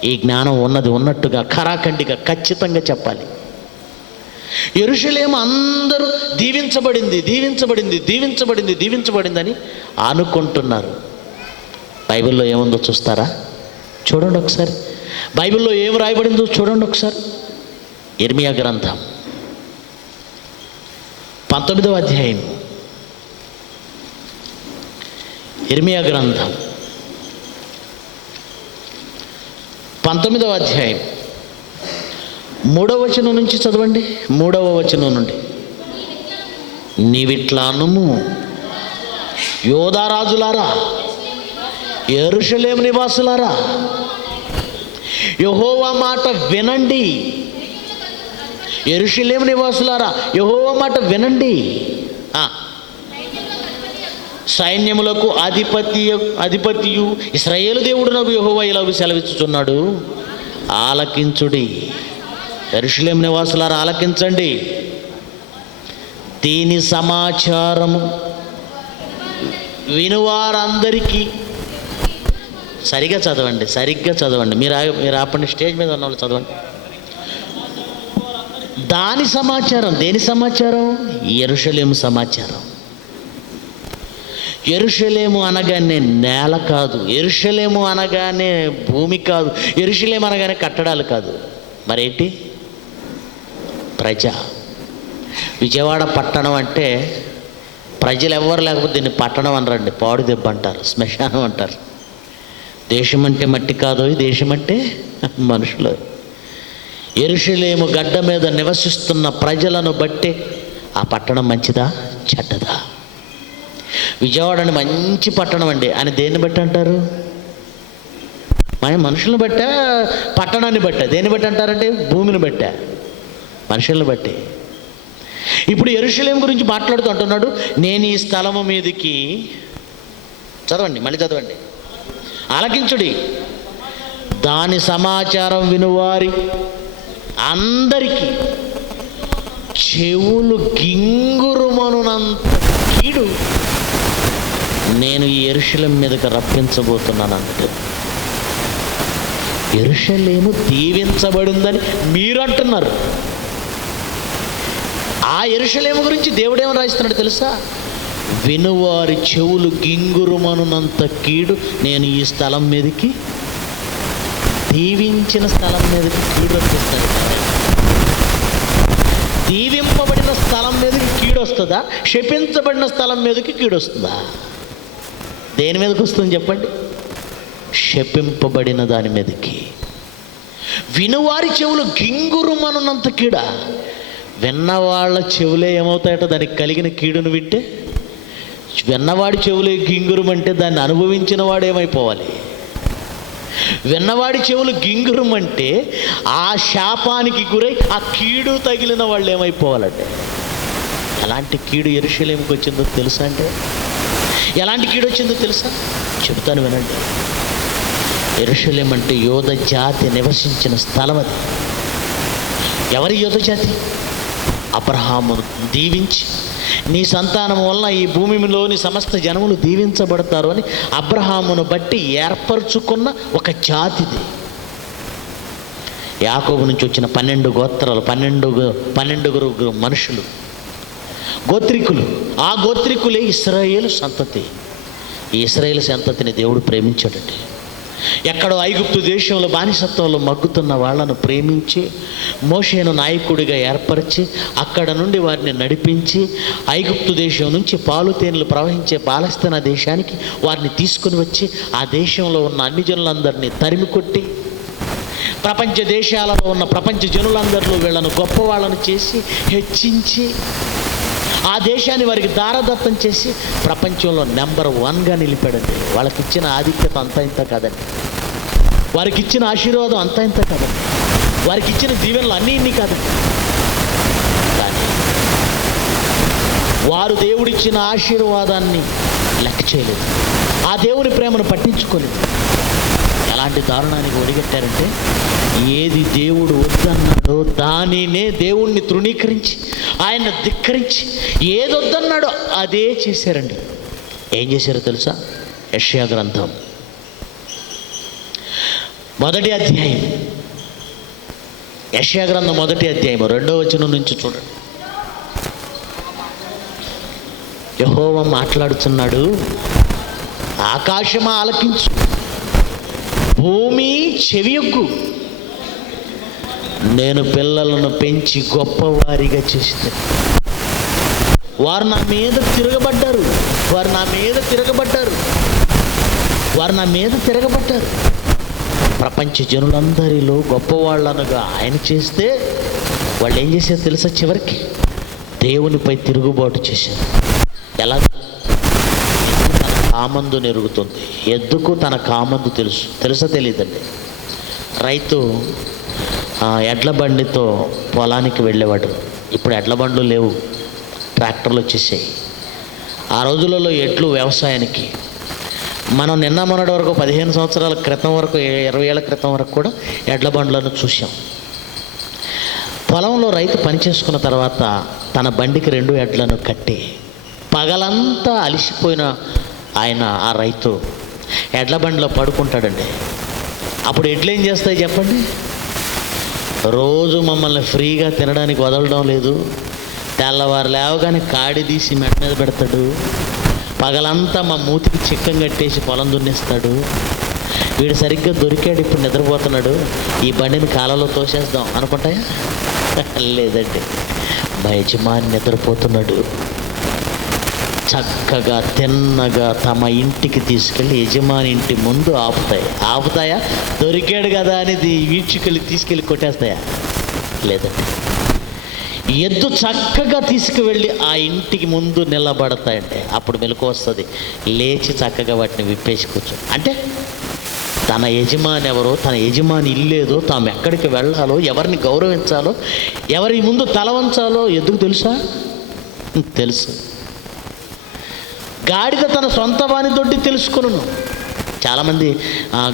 ఈ జ్ఞానం ఉన్నది ఉన్నట్టుగా ఖరాఖండిగా ఖచ్చితంగా చెప్పాలి. యెరూషలేము అందరూ దీవించబడింది, దీవించబడింది, దీవించబడింది, దీవించబడిందని అనుకుంటున్నారు. బైబిల్లో ఏముందో చూస్తారా? చూడండి ఒకసారి. బైబిల్లో ఏం రాయబడిందో చూడండి ఒకసారి. ఇర్మియా గ్రంథం 19వ అధ్యాయం. ఇర్మియా గ్రంథం 19వ అధ్యాయం 3వ వచనం నుంచి చదవండి. 3వ వచనం నుండి. నీవిట్లా అనుము, యోధారాజులారా, యెరూషలేము నివాసులారా, యెహోవా మాట వినండి. యెరూషలేము నివాసులారా, యెహోవా మాట వినండి. సైన్యములకు అధిపతియు ఇశ్రాయేలు దేవుడునగు యెహోవా ఇలాగ సెలవిచ్చుచున్నాడు, ఆలకించుడి. యెరూషలేము నివాసులారా ఆలకించండి. దీని సమాచారము వినువారందరికీ. సరిగ్గా చదవండి, సరిగ్గా చదవండి. మీరు ఆపండి, స్టేజ్ మీద ఉన్న వాళ్ళు చదవండి. దాని సమాచారం. దేని సమాచారం? యెరూషలేము సమాచారం. యెరూషలేము అనగానే నేల కాదు, యెరూషలేము అనగానే భూమి కాదు, యెరూషలేము అనగానే కట్టడాలు కాదు. మరేంటి? ప్రజ. విజయవాడ పట్టణం అంటే ప్రజలు ఎవ్వరు లేకపోతే దీన్ని పట్టణం అనరండి, పాడు దెబ్బ అంటారు, శ్మశానం అంటారు. దేశం అంటే మట్టి కాదు, దేశం అంటే మనుషులు. యెరూషలేము గడ్డ మీద నివసిస్తున్న ప్రజలను బట్టి ఆ పట్టణం మంచిదా చెడ్డదా? విజయవాడ అని మంచి పట్టణం అండి అని దేన్ని బట్టి అంటారు? మనుషులను బట్టా, పట్టణాన్ని బట్టా? దేన్ని బట్టి అంటారంటే భూమిని బట్టా, మనుషులను బట్టి. ఇప్పుడు యెరూషలేము గురించి మాట్లాడుతూ అంటున్నాడు, నేను ఈ స్థలము మీదకి, చదవండి మళ్ళీ చదవండి, ఆలకించుడి. దాని సమాచారం వినువారి అందరికీ చెవులు గింగురుమనునంత కీడు నేను ఈ యెరూషలేము మీదకి రప్పించబోతున్నాను అన్నట్టు. యెరూషలేము దీవించబడిందని మీరు అంటున్నారు. ఆ యెరూషలేము గురించి దేవుడేమో రాయిస్తున్నాడు తెలుసా? వినువారి చెవులు గింగురుమనునంత కీడు నేను ఈ స్థలం మీదకి, దీవించిన స్థలం మీదకి కీడు రప్పిస్తాను. దీవింపబడిన స్థలం మీదకి కీడు వస్తుందా? శపించబడిన స్థలం మీదకి కీడు వస్తుందా? దేని మీదకి వస్తుంది చెప్పండి? శపింపబడిన దాని మీదకి. వినువారి చెవులు గింగురుమనున్నంత కీడ. విన్నవాళ్ళ చెవులే ఏమవుతాయట దానికి కలిగిన కీడును వింటే? విన్నవాడి చెవులే గింగురుమంటే దాన్ని అనుభవించిన వాడు ఏమైపోవాలి? విన్నవాడి చెవులు గింగురుమంటే ఆ శాపానికి గురై ఆ కీడు తగిలిన వాళ్ళు ఏమైపోవాలంటే? ఎలాంటి కీడు యెరూషలేముకి వచ్చిందో తెలుసా? అంటే ఎలాంటి కీడు వచ్చిందో తెలుసా? చెబుతాను వినండి. యెరూషలేము అంటే యోధ జాతి నివసించిన స్థలం. అది ఎవరి యోధ జాతి? అబ్రహామును దీవించి, నీ సంతానం వలన ఈ భూమిలోని సమస్త జనములు దీవించబడతారు అని అబ్రహామును బట్టి ఏర్పరచుకున్న ఒక జాతిది. యాకోబు నుంచి వచ్చిన 12 గోత్రాలు, 12 మనుషులు, గోత్రికులు. ఆ గోత్రికులే ఇశ్రాయేలు సంతతి. ఈ ఇశ్రాయేలు సంతతిని దేవుడు ప్రేమించాడండి. ఎక్కడో ఐగుప్తు దేశంలో బానిసత్వంలో మగ్గుతున్న వాళ్ళను ప్రేమించి, మోషేను నాయకుడిగా ఏర్పరిచి, అక్కడ నుండి వారిని నడిపించి, ఐగుప్తు దేశం నుంచి పాలు తేనెలు ప్రవహించే పాలస్తీనా దేశానికి వారిని తీసుకుని వచ్చి, ఆ దేశంలో ఉన్న అన్ని జనులందరినీ తరిమి కొట్టి, ప్రపంచ దేశాలలో ఉన్న ప్రపంచ జనులందరిలో వీళ్ళను గొప్పవాళ్ళను చేసి హెచ్చించి, ఆ దేశాన్ని వారికి దారదత్తం చేసి ప్రపంచంలో నెంబర్ 1గా నిలిపాడండి. వాళ్ళకి ఇచ్చిన ఆధిక్యత అంతా ఇంత కాదండి, వారికి ఇచ్చిన ఆశీర్వాదం అంతా ఇంత కాదండి, వారికి ఇచ్చిన దీవెనలు అన్నీ ఇన్ని కాదండి. కానీ వారు దేవుడిచ్చిన ఆశీర్వాదాన్ని లెక్క చేయలేదు, ఆ దేవుని ప్రేమను పట్టించుకోలేదు. ఎలాంటి దారుణానికి ఒడిగట్టారంటే, ఏది దేవుడు వద్దన్నాడో దానినే దేవుణ్ణి తృణీకరించి, ఆయన ధిక్కరించి, ఏదొద్దన్నాడో అదే చేశారండి. ఏం చేశారో తెలుసా? యెషయా గ్రంథం 1వ అధ్యాయం, యెషయా గ్రంథం 1వ అధ్యాయం 2వ వచనం నుంచి చూడండి. యెహోవా మాట్లాడుతున్నాడు, ఆకాశమా ఆలకించు, భూమి చెవియొగ్గు, నేను పిల్లలను పెంచి గొప్పవారిగా చేస్తే వారు నా మీద తిరగబడ్డారు, వారు నా మీద తిరగబడ్డారు, వారు నా మీద తిరగబడ్డారు. ప్రపంచ జనులందరిలో గొప్పవాళ్ళనుగా ఆయన చేస్తే వాళ్ళు ఏం చేశారు తెలుసా? చివరికి దేవునిపై తిరుగుబాటు చేశారు. ఎలా? తన కామందు నెరుగుతుంది. ఎద్దుకు తన కామందు తెలుసా తెలియదండి. రైతు ఎడ్ల బండితో పొలానికి వెళ్ళేవాడు. ఇప్పుడు ఎడ్ల బండ్లు లేవు, ట్రాక్టర్లు వచ్చేసాయి. ఆ రోజులలో ఎడ్లు వ్యవసాయానికి, మనం నిన్న మొన్నటి వరకు 15 సంవత్సరాల క్రితం వరకు, 20 ఏళ్ల క్రితం వరకు కూడా ఎడ్ల బండ్లను చూసాం. పొలంలో రైతు పని చేసుకున్న తర్వాత తన బండికి 2 ఎడ్లను కట్టి, పగలంతా అలిసిపోయిన ఆ రైతు ఎడ్ల బండిలో పడుకుంటాడండి. అప్పుడు ఎడ్లు ఏం చేస్తాయి చెప్పండి? రోజు మమ్మల్ని ఫ్రీగా తినడానికి వదలడం లేదు, తెల్లవారు లేవగానే కాడి తీసి మెడ మీద పెడతాడు, పగలంతా మా మూతికి చిక్కం కట్టేసి పొలం దున్నేస్తాడు. వీడు సరిగ్గా దొరికాడు, ఇప్పుడు నిద్రపోతున్నాడు, ఈ బండిని కాలంలో తోసేద్దాం అనుకుంటాయా? లేదండి, మా యజమాని నిద్రపోతున్నాడు. చక్కగా తిన్నగా తమ ఇంటికి తీసుకెళ్ళి యజమాని ఇంటి ముందు ఆపుతాయా? దొరికాడు కదా అనేది వీడ్చుకెళ్ళి తీసుకెళ్ళి కొట్టేస్తాయా? లేదండి, ఎద్దు చక్కగా తీసుకువెళ్ళి ఆ ఇంటికి ముందు నిలబడతాయండి. అప్పుడు మెలకు వస్తుంది, లేచి చక్కగా వాటిని విప్పేసి కూర్చో. అంటే తన యజమాని ఎవరో, తన యజమాని ఇల్లేదో, తాము ఎక్కడికి వెళ్ళాలో, ఎవరిని గౌరవించాలో, ఎవరి ముందు తల వంచాలో ఎద్దుకు తెలుసా? తెలుసు. గాడిద తన సొంత వాని దొడ్డి తెలుసుకును. చాలామంది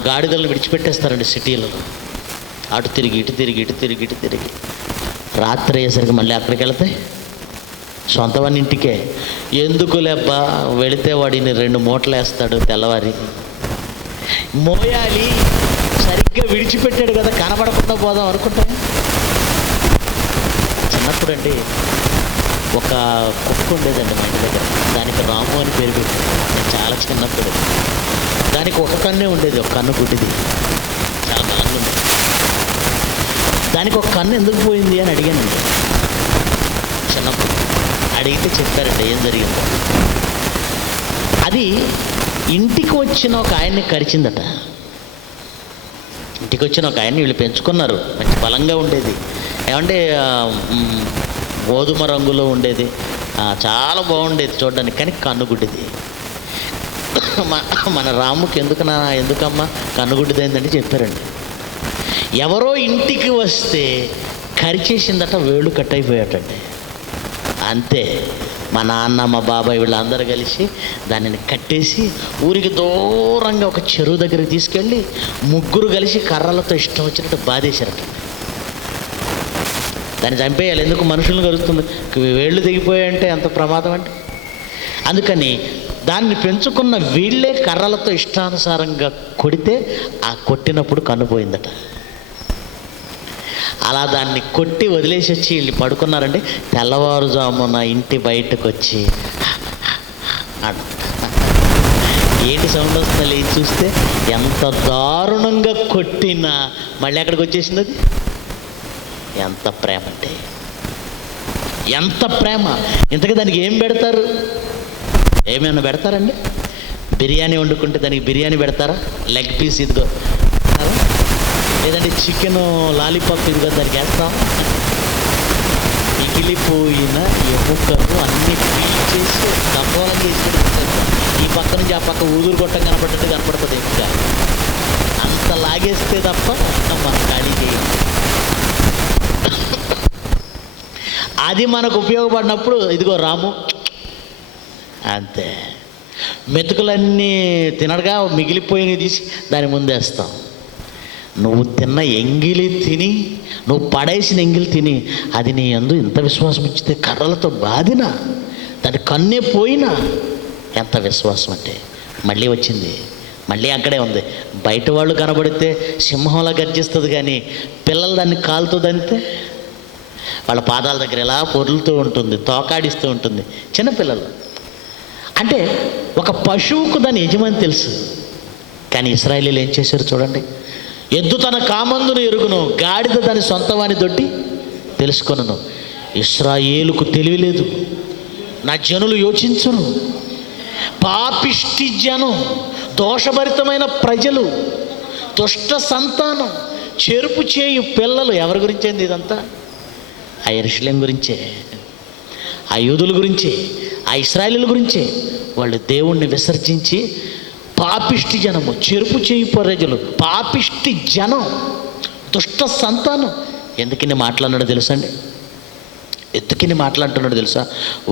గాడిదలను విడిచిపెట్టేస్తారండి సిటీలలో. అటు తిరిగి ఇటు తిరిగి, ఇటు తిరిగి ఇటు తిరిగి, రాత్రి అయ్యేసరికి మళ్ళీ అక్కడికి వెళ్తాయి, సొంత వాని ఇంటికే. ఎందుకు లేబ్బా, వెళితే వాడిని 2 మూటలు వేస్తాడు తెల్లవారి. మోయాలి, సరిగ్గా విడిచిపెట్టాడు కదా, కనబడకుండా పోదాం అనుకుంటాయి. చిన్నప్పుడు అండి ఒక కుక్క ఉండేదండి మా ఇంటి దగ్గర, దానికి రాము అని పేరు పెట్టాను. నేను చాలా చిన్నప్పుడు. దానికి ఒక కన్నే ఉండేది, ఒక కన్ను గుడ్డిది, చాలా బలంగా ఉంది. దానికి ఒక కన్ను ఎందుకు పోయింది అని అడిగానండి చిన్నప్పుడు. అడిగితే చెప్పారండి ఏం జరిగిందో. అది ఇంటికి వచ్చిన ఒక ఆయన్ని కరిచిందట. ఇంటికి వచ్చిన ఒక ఆయన్ని వీళ్ళు పెంచుకున్నారు, మంచి బలంగా ఉండేది. ఏమంటే గోధుమ రంగులో ఉండేది, చాలా బాగుండేది చూడడానికి, కానీ కన్నుగుడ్డిది. మన రాముకి ఎందుకమ్మా కన్నుగుడ్డిదైందని చెప్పారండి. ఎవరో ఇంటికి వస్తే కరిచేసిందట, వేళ్ళు కట్ అయిపోయాటండి. అంతే, మా నాన్న మా బాబాయ్ వీళ్ళందరూ కలిసి దానిని కట్టేసి ఊరికి దూరంగా ఒక చెరువు దగ్గరికి తీసుకెళ్ళి 3 కలిసి కర్రలతో ఇష్టం వచ్చినట్టు బాధేశారట. దాన్ని చంపేయాలి. ఎందుకు? మనుషులను కలుస్తుంది. వేళ్ళు తెగిపోయాయంటే ఎంత ప్రమాదం అంటే. అందుకని దాన్ని పెంచుకున్న వీళ్ళే కర్రలతో ఇష్టానుసారంగా కొడితే ఆ కొట్టినప్పుడు కన్నుపోయిందట. అలా దాన్ని కొట్టి వదిలేసి వచ్చి వీళ్ళు పడుకున్నారండి. తెల్లవారుజామున ఇంటి బయటకు వచ్చి ఏంటి సౌండ్ వస్తుందో లేచి చూస్తే ఎంత దారుణంగా కొట్టినా మళ్ళీ ఎక్కడికి వచ్చేసింది అది. ఎంత ప్రేమ అంటే ఎంత ప్రేమ. ఇంతకీ దానికి ఏం పెడతారు? ఏమైనా పెడతారండి? బిర్యానీ వండుకుంటే దానికి బిర్యానీ పెడతారా? లెగ్ పీస్ ఇదిగో, లేదంటే చికెన్ లాలీపాప్ ఇదిగో దానికి వేస్తాం. మిగిలిపోయిన ఎముకలు అన్ని క్లీన్ చేసి డబ్బాలం చేసి ఈ పక్క నుంచి ఆ పక్క ఊదురు కొట్టం కనపడ్డట్టు కనపడుతుంది. ఇంకా అంత లాగేస్తే తప్ప మన ఖాళీ చేయాలి. అది మనకు ఉపయోగపడినప్పుడు ఇదిగో రాము అంతే. మెతుకులన్నీ తినడుగా మిగిలిపోయినవి తీసి దాని ముందేస్తాం. నువ్వు తిన్న ఎంగిలి తిని, నువ్వు పడేసిన ఎంగిలి తిని అది నీ యందు ఇంత విశ్వాసం ఇచ్చితే కర్రలతో బాధినా దాని కన్నే పోయినా ఎంత విశ్వాసం అంటే. మళ్ళీ వచ్చింది, మళ్ళీ అక్కడే ఉంది. బయట వాళ్ళు కనబడితే సింహంలా గర్జిస్తుంది, కానీ పిల్లలు దాన్ని కాలుతుందంతే. వాళ్ళ పాదాల దగ్గర ఎలా పొరులుతూ ఉంటుంది, తోకాడిస్తూ ఉంటుంది. చిన్నపిల్లలు అంటే ఒక పశువుకు దాని యజమాని తెలుసు. కానీ ఇశ్రాయేలీయులు ఏం చేశారు చూడండి. ఎద్దు తన కామందును ఎరుగును, గాడిద దాని సొంతవాని దొడ్డి తెలుసుకొనును. ఇశ్రాయేలుకు తెలివిలేదు, నా జనులు యోచించును. పాపిష్టి జనం, దోషభరితమైన ప్రజలు, దుష్ట సంతానం, చెరుపు చేయు పిల్లలు. ఎవరి గురించేంది ఇదంతా? ఆ యెరూషలేం గురించే, ఆ యూదుల గురించే, ఆ ఇశ్రాయేలీయుల గురించే. వాళ్ళు దేవుణ్ణి విసర్జించి పాపిష్టి జనము, చెరుపు చేయి ప్రజలు, పాపిష్టి జనం, దుష్ట సంతానం. ఎందుకని మాట్లాడినాడో తెలుసా అండి? ఎందుకని మాట్లాడుతున్నాడు తెలుసా?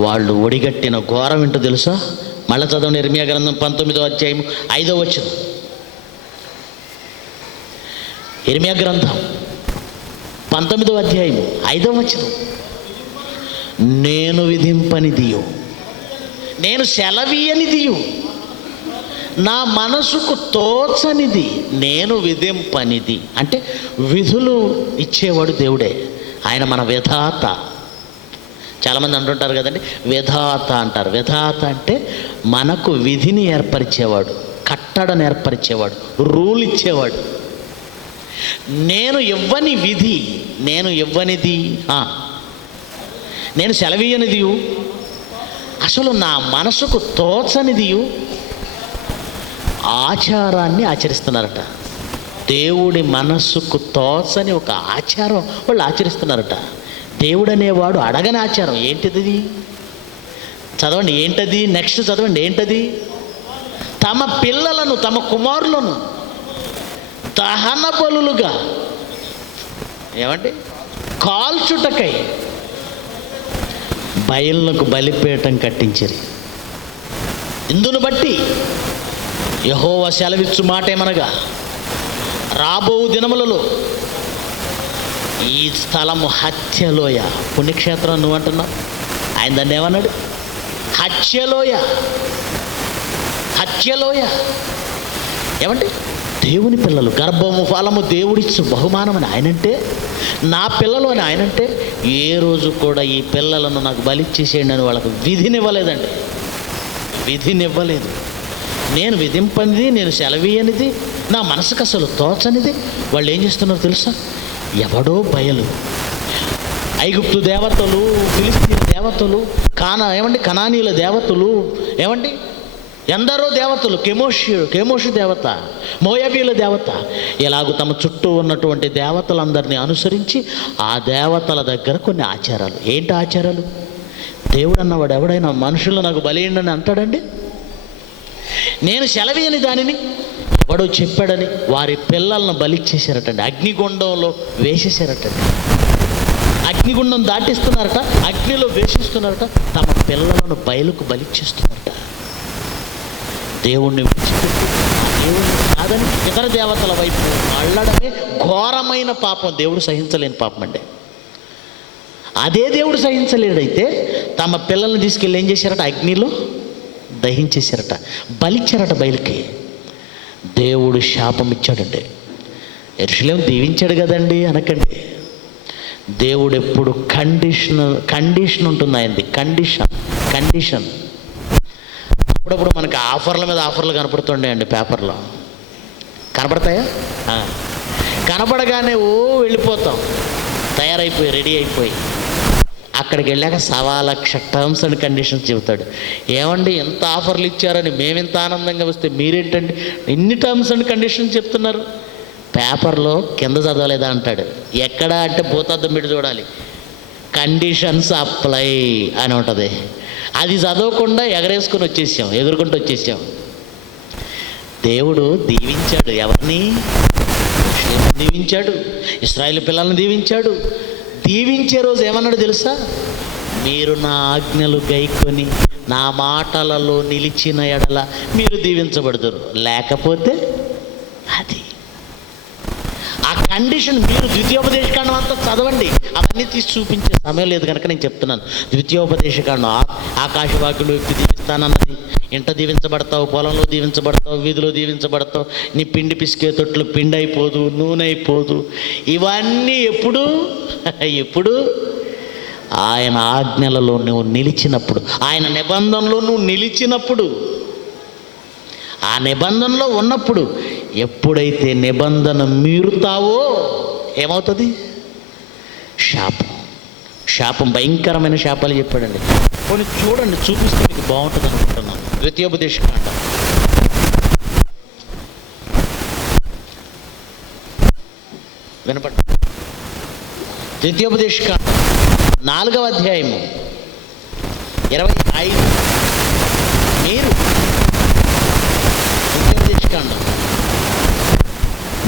వాళ్ళు ఒడిగట్టిన ఘోరం ఏంటో తెలుసా? మళ్ళీ చదవండి. ఇర్మియా గ్రంథం 19వ అధ్యాయం 5వ వచనం. ఇర్మియా గ్రంథం 19వ అధ్యాయం 5వ వచనం. నేను విధింపనిదియు, నేను సెలవీయనిదియు, నా మనసుకు తోచనిది నేను విధింపనిది. అంటే విధులు ఇచ్చేవాడు దేవుడే. ఆయన మన విధాత. చాలామంది అంటుంటారు కదండి, విధాత అంటారు. విధాత అంటే మనకు విధిని ఏర్పరిచేవాడు, కట్టడను ఏర్పరిచేవాడు, రూల్ ఇచ్చేవాడు. నేను ఇవ్వని విధి, నేను ఇవ్వనిది, నేను సెలవీయనిదియు, అసలు నా మనసుకు తోచనిదియు ఆచారాన్ని ఆచరిస్తున్నారట. దేవుడి మనస్సుకు తోచని ఒక ఆచారం వాళ్ళు ఆచరిస్తున్నారట. దేవుడు అనేవాడు అడగని ఆచారం. ఏంటిది? చదవండి ఏంటది. నెక్స్ట్ చదవండి ఏంటది. తమ పిల్లలను, తమ కుమారులను దహన బలులుగా ఏమండి కాల్చుటకై బయళ్ళకు బలిపీఠం కట్టించిరి. ఇందును బట్టి యెహోవా సెలవిచ్చు మాట ఏమనగా, రాబో దినములలో ఈ స్థలము హత్యలోయ. పుణ్యక్షేత్రం నువ్వు అంటున్నావు, ఆయన దాన్ని ఏమన్నాడు? హత్యలోయ. హత్యలోయ ఏమంటే దేవుని పిల్లలు, గర్భము ఫలము దేవుడిచ్చు బహుమానమని ఆయనంటే, నా పిల్లలు అని ఆయనంటే, ఏ రోజు కూడా ఈ పిల్లలను నాకు బలిచ్చేసేయండి అని వాళ్ళకు విధినివ్వలేదండి. విధినివ్వలేదు. నేను విధింపనిది, నేను సెలవీయనిది, నా మనసుకు అసలు తోచనిది వాళ్ళు ఏం చేస్తున్నారో తెలుసా? ఎవడో బయలు, ఐగుప్తు దేవతలు, ఫిలిస్తీన్ దేవతలు, కనానీయుల దేవతలు, ఏమండి ఎందరో దేవతలు, కెమోషు దేవత, మోయాబీల దేవత, ఇలాగూ తమ చుట్టూ ఉన్నటువంటి దేవతలందరినీ అనుసరించి ఆ దేవతల దగ్గర కొన్ని ఆచారాలు. ఏంటి ఆచారాలు? దేవుడు అన్నవాడు ఎవడైనా మనుషులు నాకు బలియండి అంటాడండి? నేను సెలవీయని దానిని ఎవడో చెప్పాడని వారి పిల్లలను బలిచ్చేశారటండి. అగ్నిగుండంలో వేసేసారటండి. అగ్నిగుండం దాటిస్తున్నారట, అగ్నిలో వేసేస్తున్నారట, తమ పిల్లలను బయలుకు బలిచ్చేస్తున్నారట. దేవుణ్ణి విడిచిపెట్టి దేవుణ్ణి కాదని ఇతర దేవతల వైపు మళ్ళడమే ఘోరమైన పాపం. దేవుడు సహించలేని పాపం అండి. అదే దేవుడు సహించలేడైతే తమ పిల్లల్ని తీసుకెళ్ళి ఏం చేశారట? అగ్నిలో దహించేశారట, బలిచ్చారట బయలుకి. దేవుడు శాపం ఇచ్చాడండి. యెరూషలేము దీవించాడు కదండి అనకండి. దేవుడు ఎప్పుడు కండిషన్ ఉంటుంది ఆయనది. కండిషన్. అప్పుడప్పుడు మనకి ఆఫర్ల మీద ఆఫర్లు కనపడుతుండేయండి పేపర్లో. కనపడతాయా? కనపడగానే వెళ్ళిపోతాం, తయారైపోయి రెడీ అయిపోయి. అక్కడికి వెళ్ళాక 1,00,000 టర్మ్స్ అండ్ కండిషన్స్ చెబుతాడు. ఏమండి ఎంత ఆఫర్లు ఇచ్చారని మేమింత ఆనందంగా వస్తే మీరేంటండి ఇన్ని టర్మ్స్ అండ్ కండిషన్స్ చెప్తున్నారు? పేపర్లో కింద చదవలేదా అంటాడు. ఎక్కడ అంటే భూతద్దం పెట్టి చూడాలి. కండిషన్స్ అప్లై అని ఉంటుంది. అది చదవకుండా ఎగురుకుంటూ వచ్చేసాం. దేవుడు దీవించాడు. ఎవరిని? దీవించాడు. ఇశ్రాయేలు పిల్లల్ని దీవించాడు. దీవించే రోజు ఏమన్నాడు తెలుసా? మీరు నా ఆజ్ఞలు గైకొని నా మాటలలో నిలిచిన ఎడల మీరు దీవించబడుదురు, లేకపోతే అది ఆ కండిషన్. మీరు ద్వితీయోపదేశకాండం అంతా చదవండి, అవన్నీ తీసి చూపించే సమయం లేదు కనుక నేను చెప్తున్నాను. ద్వితీయోపదేశకాండం ఆకాశవాకులు ఎక్కి దీవిస్తానన్నది. ఇంట దీవించబడతావు, పొలంలో దీవించబడతావు, వీధిలో దీవించబడతావు, నీ పిండి పిసికే తొట్లు పిండి అయిపోదు, నూనె అయిపోదు. ఇవన్నీ ఎప్పుడు ఆయన ఆజ్ఞలలో నువ్వు నిలిచినప్పుడు, ఆయన నిబంధనలో నువ్వు నిలిచినప్పుడు, ఆ నిబంధనలో ఉన్నప్పుడు. ఎప్పుడైతే నిబంధన మీరుతావో ఏమవుతుంది? శాపం. భయంకరమైన శాపాలు చెప్పాడండి. కొన్ని చూడండి, చూపిస్తే మీకు బాగుంటుంది అనుకుంటున్నాను. ద్వితీయోపదేశకాండం వినపడు. ద్వితీయోపదేశకాండం 4వ అధ్యాయము 25. మీరు ద్వితీయోపదేశకాండం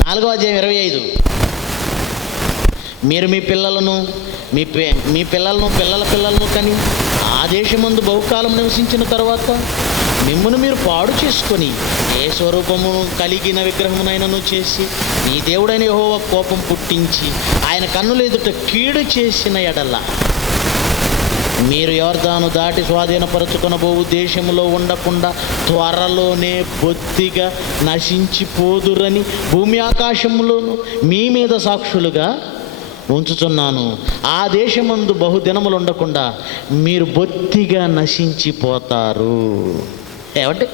4వ అధ్యాయం 25. మీరు మీ పిల్లలను పిల్లల పిల్లలను కని ఆ దేశమందు బహుకాలం నివసించిన తర్వాత మిమ్మును మీరు పాడు చేసుకొని ఏ స్వరూపము కలిగిన విగ్రహమునైనను చేసి నీ దేవుడైన యెహోవా కోపం పుట్టించి ఆయన కన్నుల ఎదుట కీడు చేసిన ఎడల మీరు యొర్దాను దాటి స్వాధీనపరచుకొనబోవు దేశములో ఉండకుండా త్వరలోనే బొత్తిగా నశించిపోదురని భూమి ఆకాశములోను మీ మీద సాక్షులుగా ఉంచుచున్నాను. ఆ దేశమందు బహుదినములు ఉండకుండా మీరు బొత్తిగా నశించిపోతారు. ఏమంటే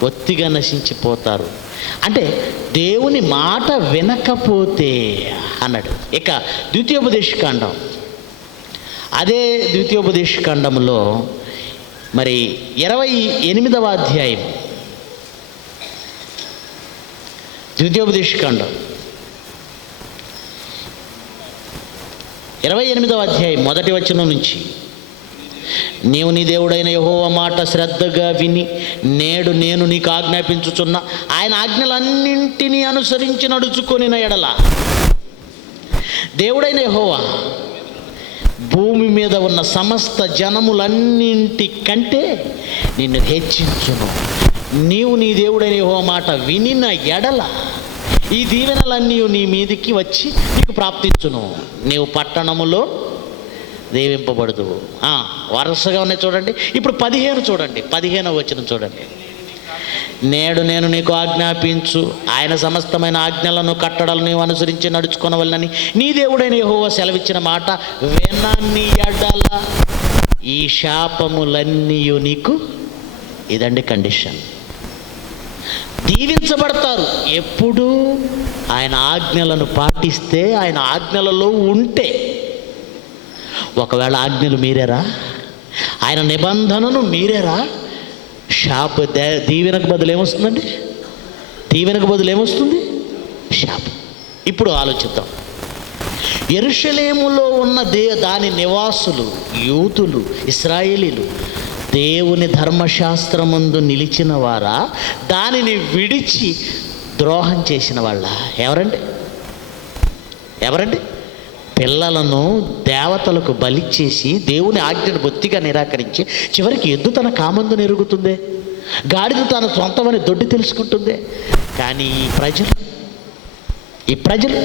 బొత్తిగా నశించిపోతారు అంటే దేవుని మాట వినకపోతే అన్నాడు. ఇక ద్వితీయోపదేశకాండం, అదే ద్వితీయోపదేశకాండంలో మరి 28వ అధ్యాయం, ద్వితీయోపదేశకాండం 28వ అధ్యాయం 1వ వచనం నుంచి, నీవు నీ దేవుడైన యెహోవా మాట శ్రద్ధగా విని నేడు నేను నీకు ఆజ్ఞాపించుచున్న ఆయన ఆజ్ఞలన్నింటినీ అనుసరించి నడుచుకొనిన ఎడల దేవుడైన యెహోవా భూమి మీద ఉన్న సమస్త జనములన్నింటి కంటే నిన్ను హెచ్చించును. నీవు నీ దేవుడైన యెహోవా మాట వినిన ఎడల ఈ దీవెనలన్నీ నీ మీదికి వచ్చి నీకు ప్రాప్తించును. నీవు పట్టణములో దీవింపబడదు. వరుసగా ఉన్నాయి చూడండి. ఇప్పుడు 15 చూడండి, 15వ వచనం చూడండి. నేడు నేను నీకు ఆజ్ఞాపించు ఆయన సమస్తమైన ఆజ్ఞలను కట్టడలను నీవు అనుసరించి నడుచుకొనవలెనని నీ దేవుడైన యెహోవా సెలవిచ్చిన మాట వినని ఎడల ఈ శాపములన్నీ నీకు. ఇదండి కండిషన్. దీవించబడతారు ఎప్పుడు? ఆయన ఆజ్ఞలను పాటిస్తే, ఆయన ఆజ్ఞలలో ఉంటే. ఒకవేళ ఆజ్ఞలు మీరేరా, ఆయన నిబంధనను మీరేరా, దీవెనకు బదులు ఏమొస్తుందండి? దీవెనకు బదులు ఏమొస్తుంది? శాపం. ఇప్పుడు ఆలోచిద్దాం. యెరూషలేములో ఉన్న దాని నివాసులు, యూదులు, ఇశ్రాయేలీలు దేవుని ధర్మశాస్త్రమందు నిలిచిన వారా, దానిని విడిచి ద్రోహం చేసిన వాళ్ళ? ఎవరండి? పిల్లలను దేవతలకు బలిచ్చేసి దేవుని ఆజ్ఞను బొత్తిగా నిరాకరించి చివరికి ఎద్దు తన కామందు నెరుగుతుందే, గాడిద తన సొంతమని దొడ్డి తెలుసుకుంటుందే. కానీ ఈ ప్రజలు ఈ ప్రజలు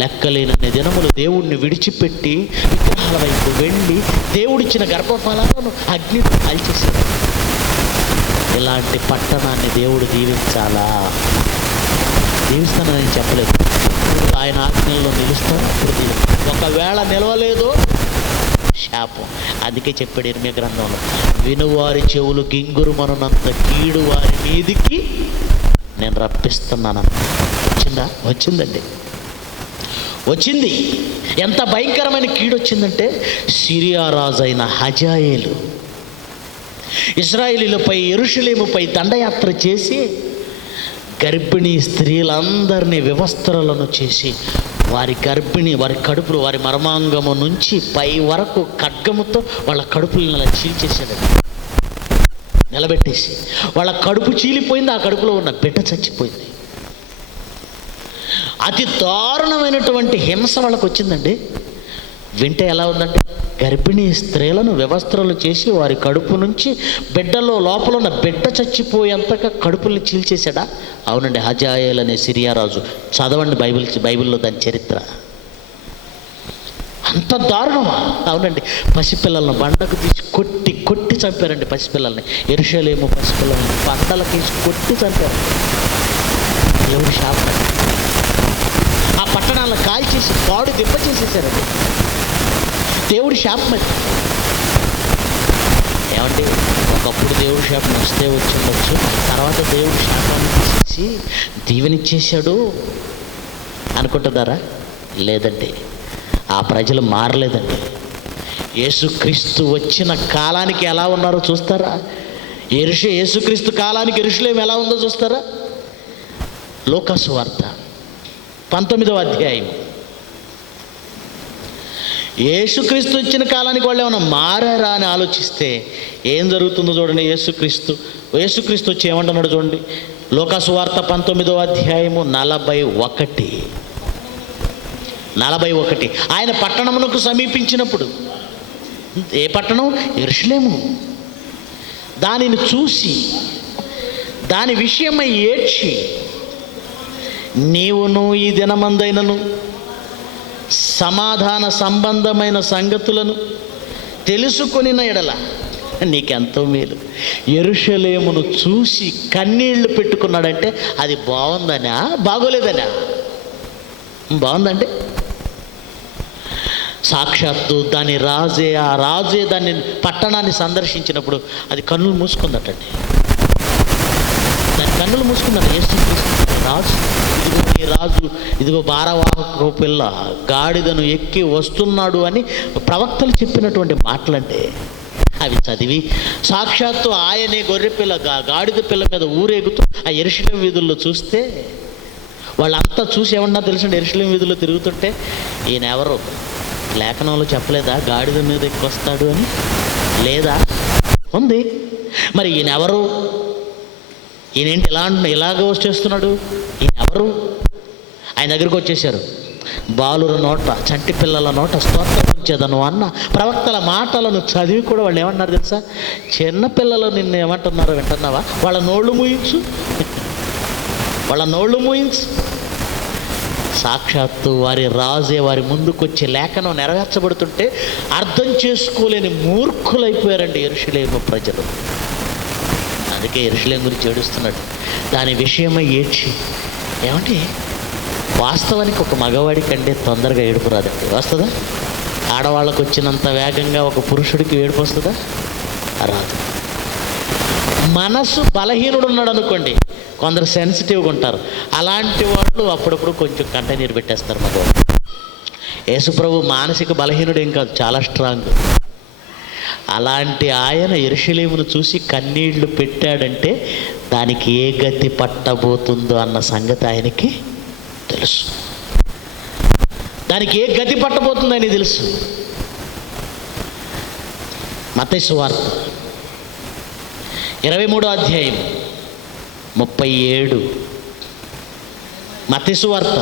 లెక్కలేనన్ని దినములు దేవుణ్ణి విడిచిపెట్టి విగ్రహాల వైపు వెళ్ళి దేవుడిచ్చిన గర్భఫలాలను అగ్నితో కాల్చేశారు. ఇలాంటి పట్టణాన్ని దేవుడు దీవించాలా? దీవిస్తానని చెప్పలేదు. ఆయన ఆజ్ఞల్లో నిలుస్తాడు, అప్పుడు దీవిస్తాడు. ఒకవేళ నిలవలేదో శాపం. అందుకే చెప్పాడు ఇర్మీయా గ్రంథంలో, వినువారి చెవులు గింగురుమనునంత కీడు వారి మీదికి నేను రప్పిస్తున్నాను. వచ్చిందండి, వచ్చింది. ఎంత భయంకరమైన కీడు వచ్చిందంటే, సిరియా రాజు అయిన హజాయేలు ఇశ్రాయేలీలపై యెరూషలేముపై దండయాత్ర చేసి గర్భిణీ స్త్రీలందరినీ వివస్త్రలను చేసి వారి కడుపులు, వారి మర్మాంగము నుంచి పై వరకు ఖడ్గముతో వాళ్ళ కడుపులను అలా చీల్చేసాడండి. నిలబెట్టేసి వాళ్ళ కడుపు చీలిపోయింది, ఆ కడుపులో ఉన్న బిడ్డ చచ్చిపోయింది. అతి దారుణమైనటువంటి హింస వాళ్ళకు వచ్చిందండి. వింటే ఎలా ఉందంటే, గర్భిణీ స్త్రీలను వ్యవస్థలు చేసి వారి కడుపు నుంచి బిడ్డలో లోపల ఉన్న బిడ్డ చచ్చిపోయేంతగా కడుపుల్ని చీల్చేశాడా? అవునండి, హజాయేల్ అనే సిరియా రాజు. చదవండి బైబిల్లో దాని చరిత్ర. అంత దారుణమా? అవునండి, పసిపిల్లలను బండకు తీసి కొట్టి చంపారండి. పసిపిల్లల్ని, యెరూషలేము పసిపిల్లల్ని బండలకు తీసి కొట్టి చంపారు. దేవుడి శాపం. ఆ పట్టణాలను కాల్చేసి పాడు దెబ్బ చేసేసారండి. దేవుడి శాపం. ఏమంటే ఒకప్పుడు దేవుడి శాపం వస్తే వచ్చిండొచ్చు, తర్వాత దేవుడి శాపాన్ని తీసేసి దీవెనిచ్చేశాడు అనుకుంటున్నారా? లేదండి, ఆ ప్రజలు మారలేదండి. యేసుక్రీస్తు వచ్చిన కాలానికి ఎలా ఉన్నారో చూస్తారా? యేసుక్రీస్తు కాలానికి యెరూషలేము ఎలా ఉందో చూస్తారా? లూకా సువార్త 19వ అధ్యాయం. యేసుక్రీస్తు వచ్చిన కాలానికి వాళ్ళు ఏమన్నా మారారా అని ఆలోచిస్తే ఏం జరుగుతుందో చూడండి. యేసుక్రీస్తు వచ్చి ఏమంటున్నాడు చూడండి. లూకా సువార్త 19వ అధ్యాయము 41. ఆయన పట్టణమునకు సమీపించినప్పుడు, ఏ పట్టణం? యెరూషలేము. దానిని చూసి దాని విషయమై ఏడ్చి, నీవును ఈ దినమందైనను సమాధాన సంబంధమైన సంగతులను తెలుసుకొనిన ఎడల నీకెంతో మేలు. యెరూషలేమును చూసి కన్నీళ్లు పెట్టుకున్నాడంటే అది బాగుందనా బాగోలేదనా? బాగుందండి. సాక్షాత్తు దాని ఆ రాజే దాన్ని పట్టణాన్ని సందర్శించినప్పుడు అది కన్నులు మూసుకుందటండి. దాని కన్నులు మూసుకుందట. యేసుక్రీస్తు రాజు, ఇదిగో నీ రాజు, ఇదిగో భారవాహక పిల్ల గాడిదను ఎక్కి వస్తున్నాడు అని ప్రవక్తలు చెప్పినటువంటి మాటలంటే అవి చదివి సాక్షాత్తు ఆయనే గొర్రె పిల్ల గాడిద పిల్ల మీద ఊరేగుతూ ఆ యెరూషలేము వీధుల్లో చూస్తే వాళ్ళంతా చూసి ఏమన్నా తెలుసండి? యెరూషలేము వీధుల్లో తిరుగుతుంటే ఈయన ఎవరు? లేఖనంలో చెప్పలేదా గాడిద మీద ఎక్కి వస్తాడు అని? లేదా? ఉంది. మరి ఈయన ఎవరు? ఈయనేంటి ఇలాగ వచ్చేస్తున్నాడు? ఈయన ఎవరు? ఆయన దగ్గరికి వచ్చేసారు. బాలుర నోట, చంటి పిల్లల నోట స్తోత్రం ఉంచేదను అన్న ప్రవక్తల మాటలను చదివి కూడా వాళ్ళు ఏమన్నారు తెలుసా? చిన్న పిల్లలు నిన్ను ఏమంటున్నారో వింటున్నావా? వాళ్ళ నోళ్ళు మూయించు. సాక్షాత్తు వారి రాజే వారి ముందుకొచ్చి లేఖనం నెరవేర్చబడుతుంటే అర్థం చేసుకోలేని మూర్ఖులైపోయారండి యెరూషలేము ప్రజలు. అందుకే యెరూషలేము గురించి ఏడుస్తున్నాడు. దాని విషయమై ఏడ్చి, ఏమంటే వాస్తవానికి ఒక మగవాడి కంటే తొందరగా ఏడుపు రాదండి. వస్తుందా? ఆడవాళ్ళకు వచ్చినంత వేగంగా ఒక పురుషుడికి ఏడుపు వస్తుందా? రాదు. మనసు బలహీనుడు ఉన్నాడు అనుకోండి, కొందరు సెన్సిటివ్గా ఉంటారు. అలాంటి వాళ్ళు అప్పుడప్పుడు కొంచెం కంట నీరు పెట్టేస్తారు మగవాళ్ళు. యేసుప్రభు మానసిక బలహీనుడు ఏం కాదు, చాలా స్ట్రాంగ్. అలాంటి ఆయన యెరూషలేమును చూసి కన్నీళ్లు పెట్టాడంటే దానికి ఏ గతి పట్టబోతుందో అన్న సంగతి ఆయనకి తెలుసు. దానికి ఏ గతి పట్టబోతుందో అని తెలుసు. మత్తయి సువార్త 23వ అధ్యాయం 37. మత్తయి సువార్త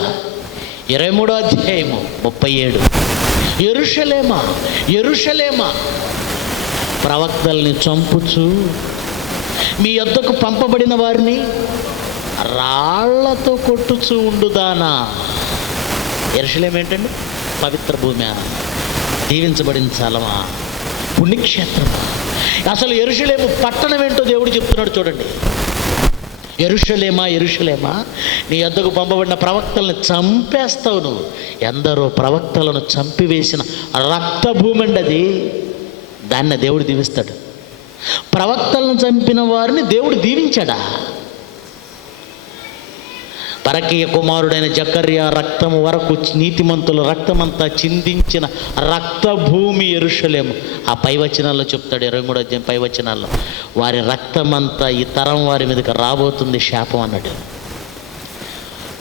23వ అధ్యాయము 37. యెరూషలేమా ప్రవక్తల్ని చంపుచు మీ యొద్దకు పంపబడిన వారిని రాళ్లతో కొట్టుచూ ఉండుదానా? యెరూషలేము ఏంటండి? పవిత్ర భూమి, దీవించబడిన స్థలమా, పుణ్యక్షేత్రమా. అసలు యెరూషలేము పట్టణం ఏంటో దేవుడు చెప్తున్నాడు చూడండి. యెరూషలేమా, యెరూషలేమా, నీ యొద్దకు పంపబడిన ప్రవక్తలను చంపేస్తావు నువ్వు. ఎందరో ప్రవక్తలను చంపివేసిన రక్తభూమి అండి అది. దాన్ని దేవుడు దీవిస్తాడు. ప్రవక్తలను చంపిన వారిని దేవుడు దీవించాడా? పరకీయ కుమారుడైన జకర్యా రక్తము వరకు నీతిమంతుల రక్తమంతా చిందించిన రక్తభూమి యెరూషలేము. ఆ పై వచనాల్లో చెప్తాడు, 23వ అధ్యాయం పై వచనాల్లో, వారి రక్తమంతా ఈ తరం వారి మీదకి రాబోతుంది శాపం అన్నాడు.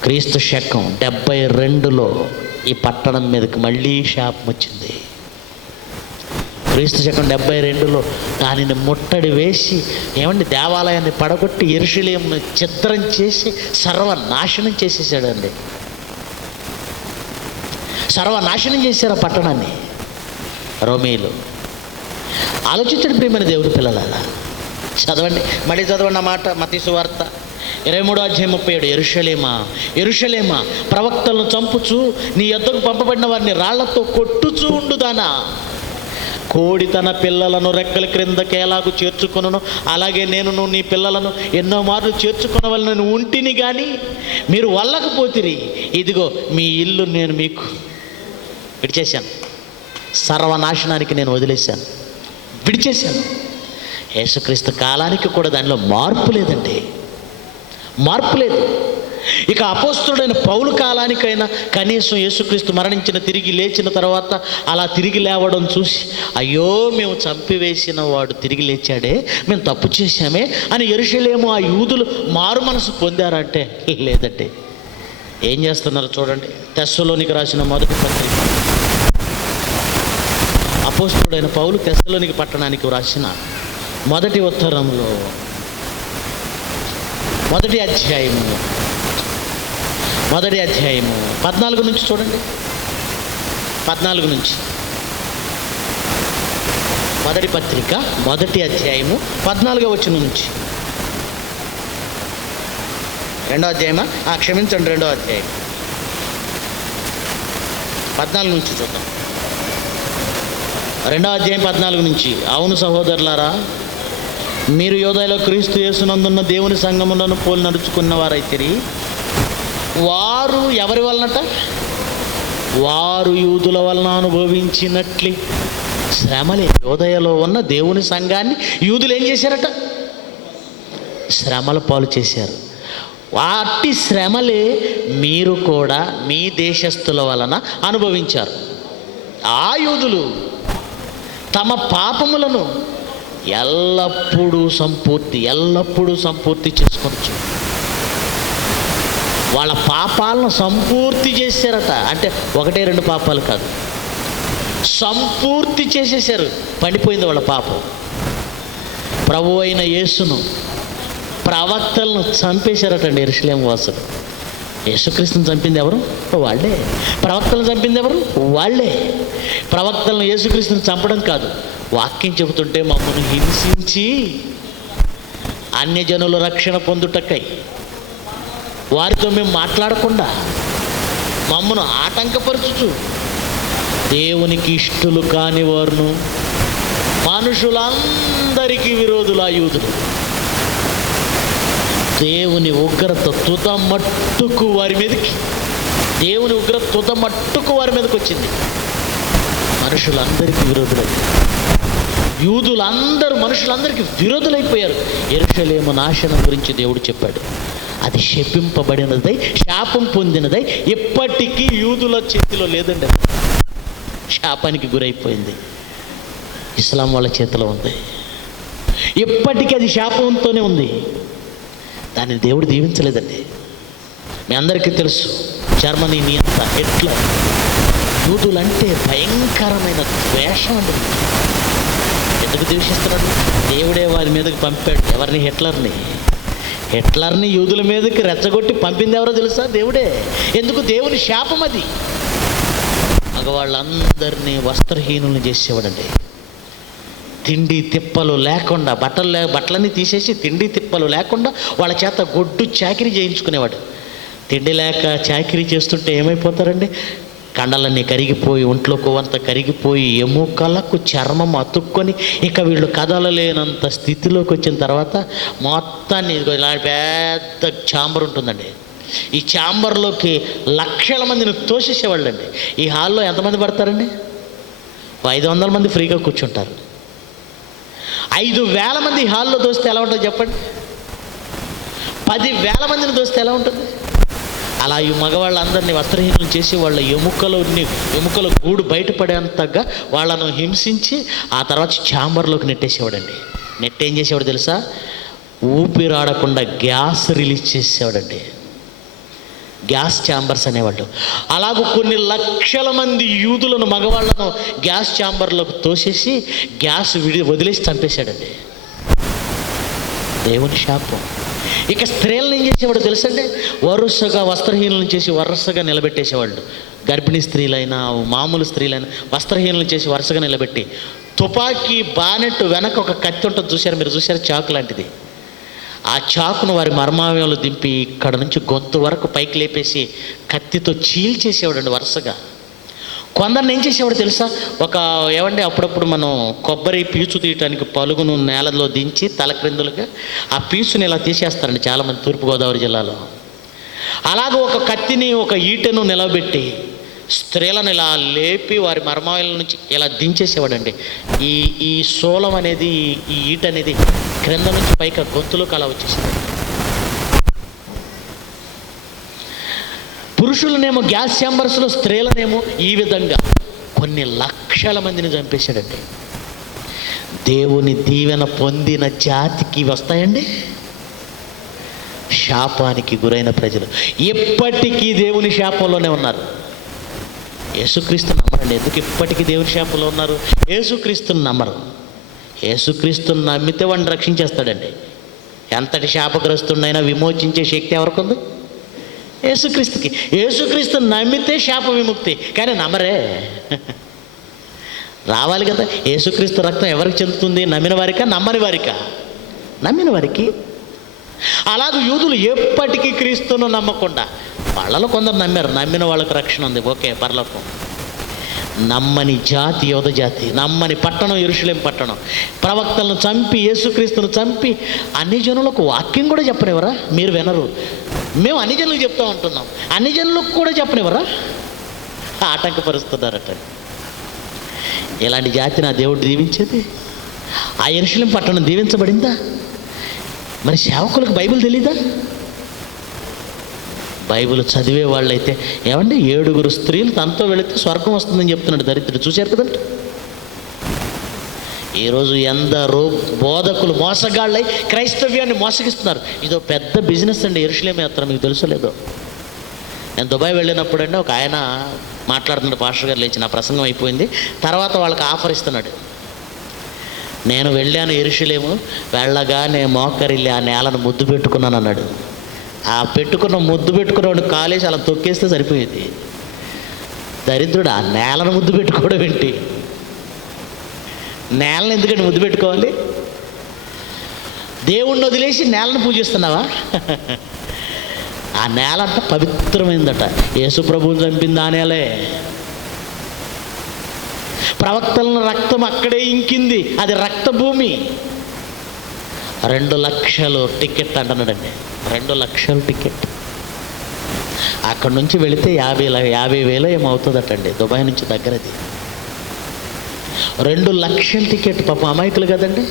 క్రీస్తు శకం 72లో ఈ పట్టణం మీదకి మళ్ళీ శాపం వచ్చింది. క్రీస్తు శకం 72లో దానిని ముట్టడి వేసి ఏమండి దేవాలయాన్ని పడగొట్టి యెరూషలేమును ఛిద్రం చేసి సర్వనాశనం చేసేసాడండి. సర్వనాశనం చేశారు ఆ పట్టణాన్ని రోమీయులు. ఆలోచించండి ప్రియమైన దేవుని పిల్లలారా. చదవండి, మళ్ళీ చదవండి ఆ మాట. మత్తయి సువార్త 23వ అధ్యాయం 37. యెరూషలేమా, యెరూషలేమా, ప్రవక్తలను చంపుచు నీ యొద్దకు పంపబడిన వారిని రాళ్లతో కొట్టుచూ ఉండుదానా. కోడి తన పిల్లలను రెక్కల క్రిందకి ఎలాగూ చేర్చుకొనును, అలాగే నేను నీ పిల్లలను ఎన్నో మార్లు చేర్చుకొనవలనని ఉంటిని కానీ మీరు వల్లకపోతిరి. ఇదిగో మీ ఇల్లు నేను మీకు విడిచేశాను, సర్వనాశనానికి నేను వదిలేశాను, విడిచేశాను. యేసుక్రీస్తు కాలానికి కూడా దానిలో మార్పు లేదండి, మార్పు లేదు. ఇక అపోస్తలుడైన పౌలు కాలానికైనా కనీసం యేసుక్రీస్తు మరణించిన తిరిగి లేచిన తర్వాత అలా తిరిగి లేవడం చూసి, అయ్యో మేము చంపివేసిన వాడు తిరిగి లేచాడే, మేము తప్పు చేశామే అని యెరూషలేము ఆ యూదులు మారు మనసు పొందారంటే లేదండి. ఏం చేస్తున్నారు చూడండి. తెస్సలోనికి రాసిన మొదటి పత్రిక, అపోస్తలుడైన పౌలు తెస్సలోనికి పట్టణానికి రాసిన మొదటి ఉత్తరంలో మొదటి అధ్యాయము 14 నుంచి చూడండి. 14 నుంచి మొదటి పత్రిక మొదటి అధ్యాయము 14వ వచనం నుంచి. 2వ అధ్యాయమా? క్షమించండి, 2వ అధ్యాయం 14 నుంచి చూద్దాం. 2వ అధ్యాయం 14 నుంచి. అవును సహోదరులారా, మీరు యోదయలో క్రీస్తు యేసునందున్న దేవుని సంఘములను పోలి నడుచుకున్న వారైతిరి. వారు ఎవరి వలనట? వారు యూదుల వలన అనుభవించినట్లే శ్రమలే. యోదయలో ఉన్న దేవుని సంఘాన్ని యూదులు ఏం చేశారట? శ్రమల పాలు చేశారు. వాటి శ్రమలే మీరు కూడా మీ దేశస్థుల వలన అనుభవించారు. ఆ యూదులు తమ పాపములను ఎల్లప్పుడూ సంపూర్తి చేసుకోవచ్చు. వాళ్ళ పాపాలను సంపూర్తి చేశారట. అంటే 1-2 పాపాలు కాదు, సంపూర్తి చేసేసారు. పడిపోయింది వాళ్ళ పాపం. ప్రభు అయిన యేసును, ప్రవక్తలను చంపేశారటండి యెరూషలేము వాసులు. యేసుక్రీస్తుని చంపింది ఎవరు? వాళ్ళే. ప్రవక్తలను చంపింది ఎవరు? వాళ్ళే. ప్రవక్తలను యేసుక్రీస్తుని చంపడం కాదు, వాక్యం చెబుతుంటే మమ్మల్ని హింసించి అన్యజనుల రక్షణ పొందుటకై వారితో మేము మాట్లాడకుండా మమ్మను ఆటంకపరచుచు దేవునికి ఇష్టలు కాని వారును మనుషులందరికీ విరోధులు ఆ యూదులు. దేవుని ఉగ్రత తుదమట్టుకు వారి మీదకి వచ్చింది. మనుషులందరికీ విరోధులైపోయారు. యూదులందరూ మనుషులందరికీ విరోధులైపోయారు. యెరూషలేము నాశనం గురించి దేవుడు చెప్పాడు. అది శపింపబడినదై, శాపం పొందినదై ఇప్పటికీ యూదుల చేతిలో లేదండి. శాపానికి గురైపోయింది. ఇస్లాం వాళ్ళ చేతిలో ఉంది. ఇప్పటికీ అది శాపంతోనే ఉంది. దాన్ని దేవుడు దీవించలేదండి. మీ అందరికీ తెలుసు, జర్మనీ నియంత హిట్లర్ యూదులంటే భయంకరమైన ద్వేషం అండి. ఎందుకు ద్వేషిస్తున్నాడు? దేవుడే వారి మీదకి పంపాడు. ఎవరిని? హిట్లర్ని యూదుల మీదకి రెచ్చగొట్టి పంపింది ఎవరో తెలుసా? దేవుడే. ఎందుకు? దేవుని శాపం అది. మగవాళ్ళందరినీ వస్త్రహీనుల్ని చేసేవాడండి. తిండి తిప్పలు లేకుండా, బట్టలన్నీ తీసేసి తిండి తిప్పలు లేకుండా వాళ్ళ చేత గొడ్డు చాకిరీ చేయించుకునేవాడు. తిండి లేక చాకిరీ చేస్తుంటే ఏమైపోతారండి? కండలన్నీ కరిగిపోయి, ఒంట్లో కొవ్వంతా కరిగిపోయి, ఎముకలకు చర్మం అతుక్కొని ఇక వీళ్ళు కదలలేనంత స్థితిలోకి వచ్చిన తర్వాత మొత్తాన్ని ఇలా పెద్ద ఛాంబర్ ఉంటుందండి. ఈ ఛాంబర్లోకి లక్షల మందిని తోసేసేవాళ్ళు అండి. ఈ హాల్లో ఎంతమంది పడతారండి? 500 మంది ఫ్రీగా కూర్చుంటారు. 5,000 మంది హాల్లో దోస్తే ఎలా ఉంటుంది చెప్పండి? 10,000 మందిని దోస్తే ఎలా ఉంటుంది? అలా ఈ మగవాళ్ళందరినీ వస్త్రహీనులు చేసి వాళ్ళ ఎముకల గూడు బయటపడేంతగా వాళ్ళను హింసించి ఆ తర్వాత ఛాంబర్లోకి నెట్టేసేవాడండి. ఏం చేసేవాడు తెలుసా? ఊపిరాడకుండా గ్యాస్ రిలీజ్ చేసేవాడండి. గ్యాస్ ఛాంబర్స్ అనేవాళ్ళు. అలాగూ కొన్ని లక్షల మంది యూదులను, మగవాళ్ళను గ్యాస్ ఛాంబర్లోకి తోసేసి గ్యాస్ వదిలేసి చంపేశాడండి. దేవుని శాపం. ఇక స్త్రీలను ఏం చేసేవాడు తెలుసండి? వరుసగా వస్త్రహీనులను చేసి వరుసగా నిలబెట్టేసేవాళ్ళు. గర్భిణీ స్త్రీలైనా మామూలు స్త్రీలైనా వస్త్రహీనులను చేసి వరుసగా నిలబెట్టి తుపాకీ బానెట్ వెనక ఒక కత్తి ఉంటుంది చూశారు, మీరు చూశారు, చాకు లాంటిది. ఆ చాకును వారి మర్మావయంలో దింపి ఇక్కడ నుంచి గొంతు వరకు పైకి లేపేసి కత్తితో చీల్చేసేవాడండి వరుసగా. కొందరిని ఏం చేసేవాడు తెలుసా? అప్పుడప్పుడు మనం కొబ్బరి పీచు తీయటానికి పలుగును నేలలో దించి తలక్రిందులుగా ఆ పీచుని ఇలా తీసేస్తారండి చాలామంది తూర్పుగోదావరి జిల్లాలో. అలాగే ఒక కత్తిని, ఒక ఈటెను నిలబెట్టి స్త్రీలను ఇలా లేపి వారి మర్మాల నుంచి ఇలా దించేసేవాడండి. ఈ శూలం అనేది, ఈ ఈట అనేది క్రింద నుంచి పైకి గొంతులోకి అలా వచ్చేసింది. పురుషులనేమో గ్యాస్ ఛాంబర్స్లో, స్త్రీలనేమో ఈ విధంగా కొన్ని లక్షల మందిని చంపేశాడండి. దేవుని దీవెన పొందిన జాతికి వస్తాయండి శాపానికి గురైన ప్రజలు. ఎప్పటికీ దేవుని శాపంలోనే ఉన్నారు. యేసుక్రీస్తుని నమ్మరండి. ఎందుకు ఇప్పటికీ దేవుని శాపంలో ఉన్నారు? యేసుక్రీస్తుని నమ్మరు. యేసుక్రీస్తుని నమ్మితే వాడిని రక్షించేస్తాడండి. ఎంతటి శాపగ్రస్తుడైనా విమోచించే శక్తి ఎవరికి ఉంది? యేసుక్రీస్తుకి. యేసుక్రీస్తుని నమ్మితే శాప విముక్తి. కానీ నమ్మరే. రావాలి కదా. యేసుక్రీస్తు రక్తం ఎవరికి చెందుతుంది? నమ్మిన వారికా, నమ్మని వారికా? నమ్మిన వారికి. అలాగే యూదులు ఎప్పటికీ క్రీస్తును నమ్మకుండా, వాళ్ళలో కొందరు నమ్మారు, నమ్మిన వాళ్ళకి రక్షణ ఉంది, ఓకే, పరలోకం. నమ్మని జాతి యోధ జాతి, నమ్మని పట్టణం యెరూషలేము పట్టణం. ప్రవక్తలను చంపి, యేసుక్రీస్తును చంపి అన్ని జనులకు వాక్యం కూడా చెప్పనివరా? మీరు వినరు, మేము అన్ని జనులకు చెప్తా ఉంటున్నాం, అన్ని జనులకు కూడా చెప్పనివరా? ఆటంకపరుస్తున్నారట. ఇలాంటి జాతి నా దేవుడు దీవించేది. ఆ యెరూషలేము పట్టణం దీవించబడిందా? మరి సేవకులకు బైబిల్ తెలీదా? బైబిల్ చదివే వాళ్ళైతే ఏమండి 7 స్త్రీలు తనతో వెళితే స్వర్గం వస్తుందని చెప్తున్నాడు దరిద్రుడు. చూశారు కదండి. ఈరోజు ఎందరో బోధకులు మోసగాళ్ళై క్రైస్తవ్యాన్ని మోసగిస్తున్నారు. ఇదో పెద్ద బిజినెస్ అండి యెరూషలేము యాత్ర. మీకు తెలుసో లేదో. నేను దుబాయ్ వెళ్ళినప్పుడు అండి ఒక ఆయన మాట్లాడుతున్నాడు, పాస్టర్ గారు లేచి, నా ప్రసంగం అయిపోయింది, తర్వాత వాళ్ళకి ఆఫర్ ఇస్తున్నాడు. నేను వెళ్ళాను యెరూషలేము, వెళ్ళగానే మోకరిల్లి ఆ నేలను ముద్దు పెట్టుకున్నాను అన్నాడు. ఆ ముద్దు పెట్టుకున్నవాడు కాలేసి అలా తొక్కేస్తే సరిపోయేది. దరిద్రుడు ఆ నేలను ముద్దు పెట్టుకోవడం ఏంటి? నేలను ఎందుకంటే ముద్దు పెట్టుకోవాలి? దేవుణ్ణి వదిలేసి నేలను పూజిస్తున్నావా? ఆ నేల అంట పవిత్రమైందట. యేసు ప్రభువుని చంపింది ఆ నేలే. ప్రవక్తలను రక్తం అక్కడే ఇంకింది, అది రక్త భూమి. 2 లక్షలు టికెట్ అంటున్నాడండి. 2 లక్షల టికెట్. అక్కడ నుంచి వెళితే 50,000 ఏమవుతుందటండి. దుబాయ్ నుంచి దగ్గరది. 2 లక్షల టికెట్. పాపం అమాయకులు కదండి.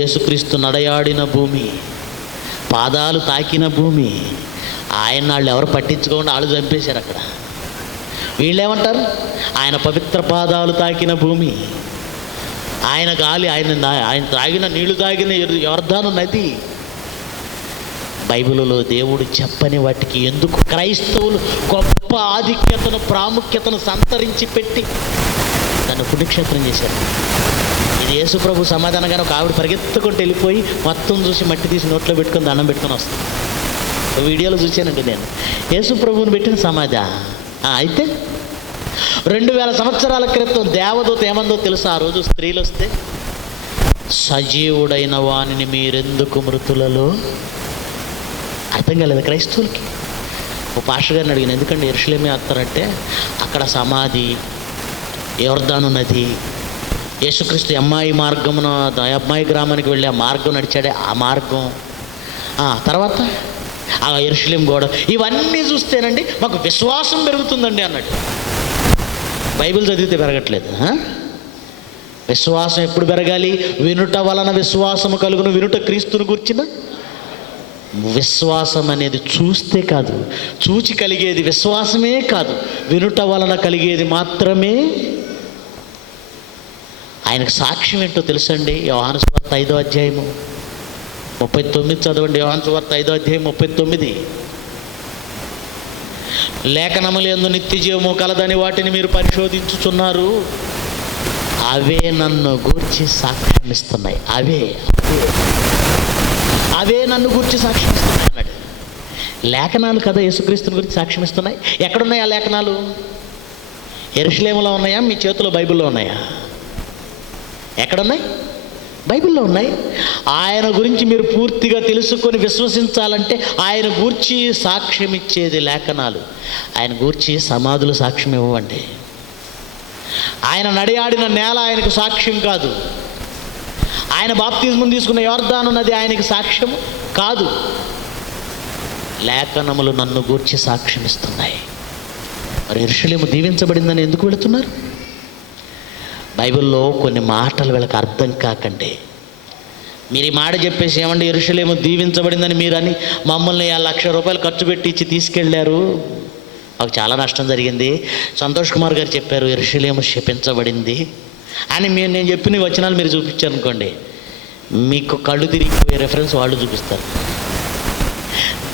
యేసుక్రీస్తు నడయాడిన భూమి, పాదాలు తాకిన భూమి. ఆయన వాళ్ళు ఎవరు పట్టించుకోకుండా వాళ్ళు చంపేశారు అక్కడ. వీళ్ళేమంటారు? ఆయన పవిత్ర పాదాలు తాకిన భూమి, ఆయన గాలి, ఆయన తాగిన నీళ్లు తాగిన యొర్దాను నది. బైబిల్లో దేవుడు చెప్పని వాటికి ఎందుకు క్రైస్తవులు గొప్ప ఆధిక్యతను, ప్రాముఖ్యతను సంతరించి పెట్టి దాన్ని పుణ్యక్షేత్రం చేశారు. ఇది యేసు ప్రభు సమాధానంగానే ఒక ఆవిడ పరిగెత్తుకుంటూ వెళ్ళిపోయి మొత్తం చూసి మట్టి తీసి నోట్లో పెట్టుకొని దండం పెట్టుకొని వస్తుంది. వీడియోలో చూశానండి నేను. యేసు ప్రభువుని పెట్టిన సమాధి. అయితే 2000 సంవత్సరాల క్రితం దేవదూత ఏమందో తెలుసా? ఆ రోజు స్త్రీలు వస్తే, సజీవుడైన వానిని మీరెందుకు మృతులలో అర్థం కాలేదు క్రైస్తవులకి. ఓ పాస్టర్ గారిని అడిగిన, ఎందుకంటే యెరూషలేమే వస్తారంటే అక్కడ సమాధి, యోర్దాను నది, యేసుక్రీస్తు అమ్మాయి మార్గమున అమ్మాయి గ్రామానికి వెళ్ళి ఆ మార్గం నడిచాడే ఆ మార్గం, తర్వాత ఆ యెరూషలేం గోడ, ఇవన్నీ చూస్తేనండి మాకు విశ్వాసం పెరుగుతుందండి అన్నాడు. బైబిల్ చదివితే పెరగట్లేదు. విశ్వాసం ఎప్పుడు పెరగాలి? వినుట వలన విశ్వాసము కలుగును, వినుట క్రీస్తును గూర్చిన విశ్వాసం అనేది చూస్తే కాదు, చూచి కలిగేది విశ్వాసమే కాదు, వినుట వలన కలిగేది మాత్రమే. ఆయనకు సాక్ష్యం ఏంటో తెలుసండి? యోహాను సువార్త 5వ అధ్యాయము 39 చదవండి. యోహాను సువార్త 5వ అధ్యాయం 39. లేఖనములు యందు నిత్య జీవము కలదని వాటిని మీరు పరిశోధించుచున్నారు, అవే నన్ను గూర్చి సాక్ష్యం ఇస్తున్నాయి. అవే నన్ను గూర్చి సాక్ష్యం ఇస్తున్నాయి అన్నాడు. లేఖనాలు కదా యేసుక్రీస్తుని గురించి సాక్ష్యం ఇస్తున్నాయి. ఎక్కడున్నాయి ఆ లేఖనాలు? యెరూషలేములో ఉన్నాయా? మీ చేతిలో బైబిల్లో ఉన్నాయా? ఎక్కడున్నాయి? బైబిల్లో ఉన్నాయి. ఆయన గురించి మీరు పూర్తిగా తెలుసుకొని విశ్వసించాలంటే ఆయన గూర్చి సాక్ష్యం ఇచ్చేది లేఖనాలు. ఆయన గూర్చి సమాధులు సాక్ష్యం ఇవ్వండి. ఆయన నడియాడిన నేల ఆయనకు సాక్ష్యం కాదు. ఆయన బాప్తిజం తీసుకున్న యోర్దాను నది ఆయనకి సాక్ష్యం కాదు. లేఖనములు నన్ను గూర్చి సాక్ష్యం ఇస్తున్నాయి. మరి యెరూషలేము దీవించబడిందని ఎందుకు వెళుతున్నారు? బైబిల్లో కొన్ని మాటలు వీళ్ళకి అర్థం కాకండి. మీరు ఈ మాట చెప్పేసి, ఏమంటే యెరూషలేము దీవించబడిందని మీరు అని మమ్మల్ని 1,00,000 రూపాయలు ఖర్చు పెట్టి ఇచ్చి తీసుకెళ్ళారు, మాకు చాలా నష్టం జరిగింది. సంతోష్ కుమార్ గారు చెప్పారు యెరూషలేము శపించబడింది అని నేను చెప్పిన వచనాలు మీరు చూపించారు అనుకోండి, మీకు కళ్ళు తిరిగిపోయే రెఫరెన్స్ వాళ్ళు చూపిస్తారు.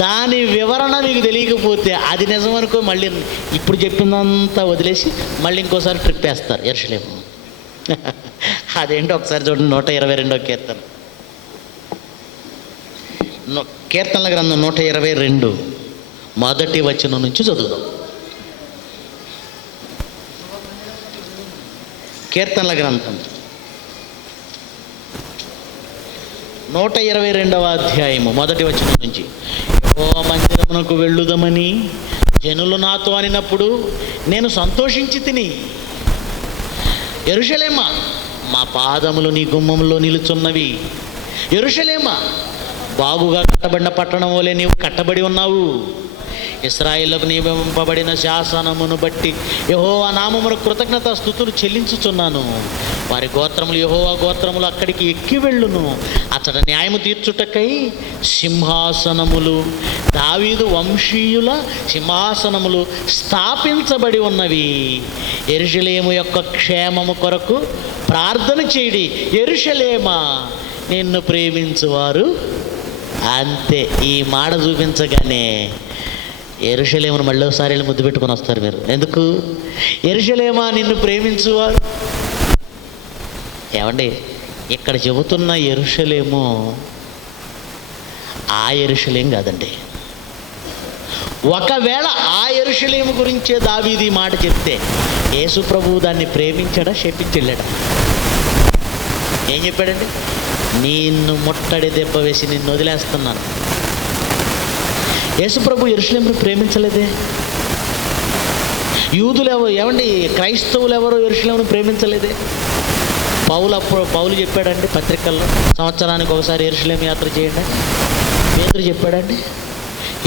దాని వివరణ మీకు తెలియకపోతే అది నిజం అనుకో, మళ్ళీ ఇప్పుడు చెప్పిందంతా వదిలేసి మళ్ళీ ఇంకోసారి ట్రిప్ వేస్తారు యెరూషలేము. అదేంటో ఒకసారి చూడండి. 122వ కీర్తన, కీర్తనల గ్రంథం 122 మొదటి వచనం నుంచి చదువుదాం. కీర్తనల గ్రంథం 122వ అధ్యాయము మొదటి వచనం నుంచి. యెహోవా మందిరమునకు వెళ్ళుదమని జనులు నాతో అనినప్పుడు నేను సంతోషించి తిని, యెరూషలేమా మా పాదములు నీ గుమ్మంలో నిలుచున్నవి, యెరూషలేమా బాగుగా కట్టబడిన పట్టణం వలె నీవు కట్టబడి ఉన్నావు. ఇశ్రాయేలుకు నియమింపబడిన శాసనమును బట్టి యెహోవా నామమును కృతజ్ఞత స్తుతులు చెల్లించుచున్నాను. వారి గోత్రములు యెహోవా గోత్రములు అక్కడికి ఎక్కి వెళ్ళును. అతడు న్యాయము తీర్చుటకై సింహాసనములు, దావీదు వంశీయుల సింహాసనములు స్థాపించబడి ఉన్నవి. యెరూషలేము యొక్క క్షేమము కొరకు ప్రార్థన చేయడి. యెరూషలేమా నిన్ను ప్రేమించువారు అంతే. ఈ మాట చూపించగానే యెరూషలేమును మళ్ళీ ఒకసారి వెళ్ళి ముద్దు పెట్టుకొని వస్తారు మీరు. ఎందుకు? యెరూషలేమా నిన్ను ప్రేమించువారు. ఏమండి, ఇక్కడ చెబుతున్న యెరూషలేము ఆ యెరూషలేం కాదండి. ఒకవేళ ఆ యెరూషలేము గురించే దావీదు ఈ మాట చెప్తే యేసు ప్రభువు దాన్ని ప్రేమించాడా, శపించి వెళ్ళాడా? ఏం చెప్పాడండి? నిన్ను ముట్టడి దెబ్బ వేసి నిన్ను వదిలేస్తున్నాను. యేసు ప్రభు యెరూషలేమును ప్రేమించలేదే. యూదులు ఏమండి, క్రైస్తవులు ఎవరో యెరూషలేమును ప్రేమించలేదే. పౌలు చెప్పాడండి పత్రికల్లో, సంవత్సరానికి ఒకసారి యెరూషలేము యాత్ర చేయండి. పేతురు చెప్పాడండి.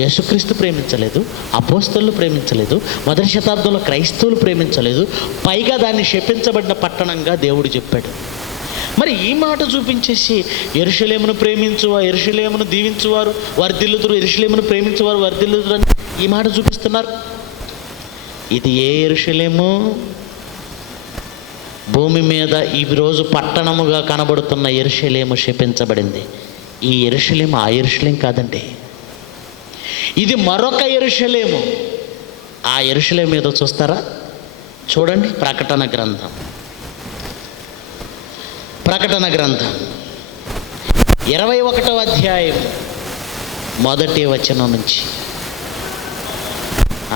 యేసుక్రీస్తు ప్రేమించలేదు, అపోస్తలులు ప్రేమించలేదు, మొదటి శతాబ్దంలో క్రైస్తవులు ప్రేమించలేదు, పైగా దాన్ని శపించబడిన పట్టణంగా దేవుడు చెప్పాడు. మరి ఈ మాట చూపించేసి యెరూషలేమును ప్రేమించువా, యెరూషలేమును దీవించువారు వర్ధిల్లుదురు, యెరూషలేమును ప్రేమించువారు వర్ధిల్లుదురు అని ఈ మాట చూపిస్తున్నారు. ఇది ఏ యెరూషలేము? భూమి మీద ఈరోజు పట్టణముగా కనబడుతున్న యెరూషలేము శపించబడింది. ఈ యెరూషలేము ఆ యెరూషలేం కాదండి. ఇది మరొక యెరూషలేము. ఆ యెరూషలేము ఏదో చూస్తారా? చూడండి. ప్రకటన గ్రంథం 21వ అధ్యాయం మొదటి వచనం నుంచి.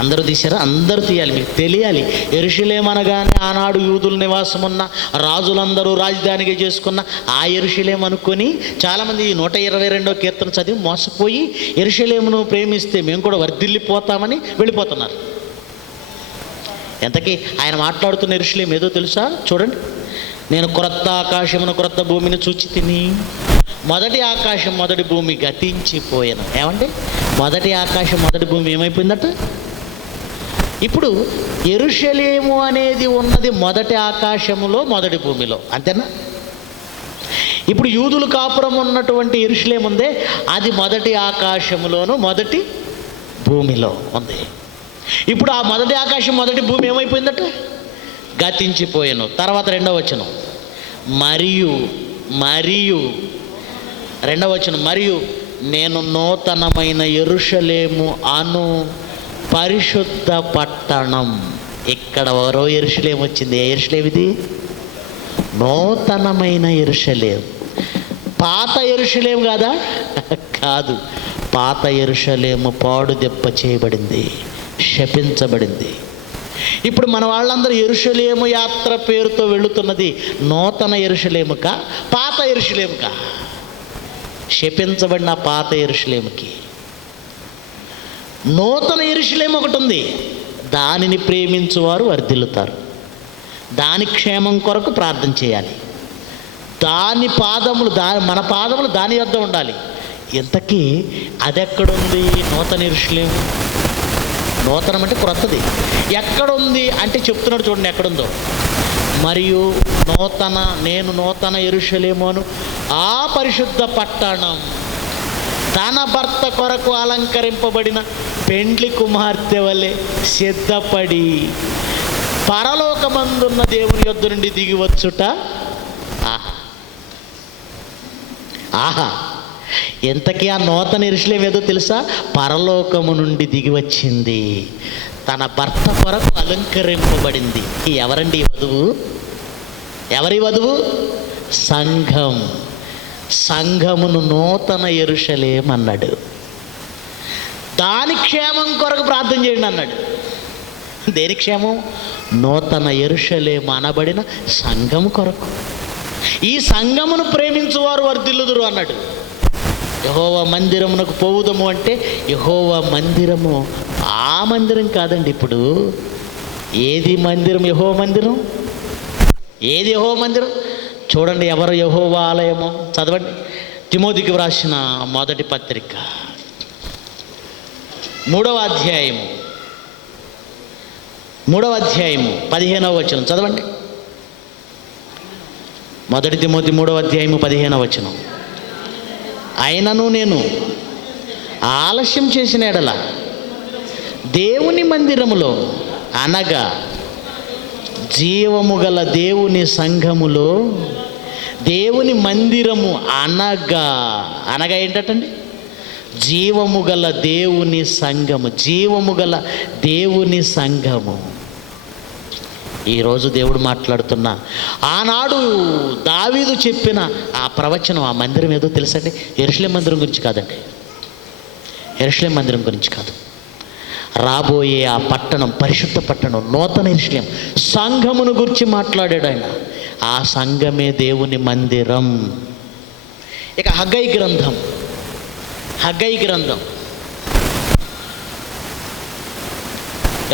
అందరూ తీశారా? అందరూ తీయాలి, మీకు తెలియాలి. యెరూషలేము అనగానే ఆనాడు యూదుల నివాసం ఉన్న రాజులందరూ రాజధానిగా చేసుకున్న ఆ యెరూషలేము అనుకొని చాలామంది 122వ కీర్తన చదివి మోసపోయి యెరూషలేమును ప్రేమిస్తే మేము కూడా వర్ధిల్లిపోతామని వెళ్ళిపోతున్నారు. ఎంతకీ ఆయన మాట్లాడుతున్న యెరూషలేము ఏదో తెలుసా? చూడండి. నేను క్రొత్త ఆకాశమును క్రొత్త భూమిని చూచి తిని, మొదటి ఆకాశం మొదటి భూమి గతించిపోయాను. ఏమంటే మొదటి ఆకాశం మొదటి భూమి ఏమైపోయిందట? ఇప్పుడు యెరూషలేము అనేది ఉన్నది మొదటి ఆకాశములో మొదటి భూమిలో, అంతేనా? ఇప్పుడు యూదులు కాపురం ఉన్నటువంటి యెరూషలేము ఉందే, అది మొదటి ఆకాశములోను మొదటి భూమిలో ఉంది. ఇప్పుడు ఆ మొదటి ఆకాశం మొదటి భూమి ఏమైపోయిందట? గతించిపోయాను. తర్వాత 2వ వచనం, మరియు రెండవ వచనం, మరియు నేను నూతనమైన యెరూషలేము అను పరిశుద్ధ పట్టణం. ఇక్కడ ఎవరో యెరూషలేము వచ్చింది. ఏ యెరూషలేము ఇది? నూతనమైన యెరూషలేము. పాత యెరూషలేము కాదా? కాదు. పాత యెరూషలేము పాడు దెబ్బ చేయబడింది, శపించబడింది. ఇప్పుడు మన వాళ్ళందరూ యెరూషలేము యాత్ర పేరుతో వెళుతున్నది నూతన యెరూషలేముకా పాత యెరూషలేముకా? శపించబడిన పాత యెరూషలేముకి. నూతన యెరూషలేము ఒకటి ఉంది, దానిని ప్రేమించువారు వర్ధిల్లుతారు. దాని క్షేమం కొరకు ప్రార్థన చేయాలి. మన పాదములు దాని వద్ద ఉండాలి. ఇంతకీ అదెక్కడుంది? నూతన యెరూషలేము. నూతనం అంటే క్రొత్తది. ఎక్కడుంది అంటే చెప్తున్నాడు, చూడండి ఎక్కడుందో. మరియు నేను నూతన యెరూషలేము అను ఆ పరిశుద్ధ పట్టణం తన భర్త కొరకు అలంకరింపబడిన పెండ్లి కుమార్తె వలె సిద్ధపడి పరలోకమందున్న దేవుని యొద్ద నుండి దిగివచ్చుట. ఆహా, ఎంతకీ ఆ నూతన యెరూషలేము ఏదో తెలుసా? పరలోకము నుండి దిగి వచ్చింది, తన భర్త కొరకు అలంకరింపబడింది. ఎవరండి ఈ వధువు? ఎవరి వధువు? సంఘం. సంఘమును నూతన యెరూషలేము అన్నాడు. దాని క్షేమం కొరకు ప్రార్థన చేయండి అన్నాడు. దేని క్షేమం? నూతన యెరూషలేము అనబడిన సంఘం కొరకు. ఈ సంఘమును ప్రేమించువారు వర్ధిల్లుదురు అన్నాడు. యెహోవా మందిరమునకు పోవుదము అంటే యెహోవా మందిరము ఆ మందిరం కాదండి. ఇప్పుడు ఏది మందిరం? యెహోవా మందిరం. ఏది యెహోవా మందిరం? చూడండి, ఎవరు యెహోవా ఆలయము? చదవండి. తిమోతికి వ్రాసిన మొదటి పత్రిక 3వ అధ్యాయము 15వ వచనం చదవండి. మొదటి తిమోతి 3వ అధ్యాయము 15వ వచనం. అయినను నేను ఆలస్యం చేసిన ఎడల దేవుని మందిరములో అనగా జీవము గల దేవుని సంఘములో, దేవుని మందిరము అనగా ఏంటండి? జీవము గల దేవుని సంఘము. జీవము గల దేవుని సంఘము. ఈరోజు దేవుడు మాట్లాడుతున్న ఆనాడు దావీదు చెప్పిన ఆ ప్రవచనం, ఆ మందిరం ఏదో తెలుసండి? యెరూషలేము మందిరం గురించి కాదండి. యెరూషలేము మందిరం గురించి కాదు. రాబోయే ఆ పట్టణం, పరిశుద్ధ పట్టణం, నూతన యెరూషలేము, సంఘమును గురించి మాట్లాడాడు ఆయన. ఆ సంఘమే దేవుని మందిరం. ఇక హగ్గయి గ్రంథం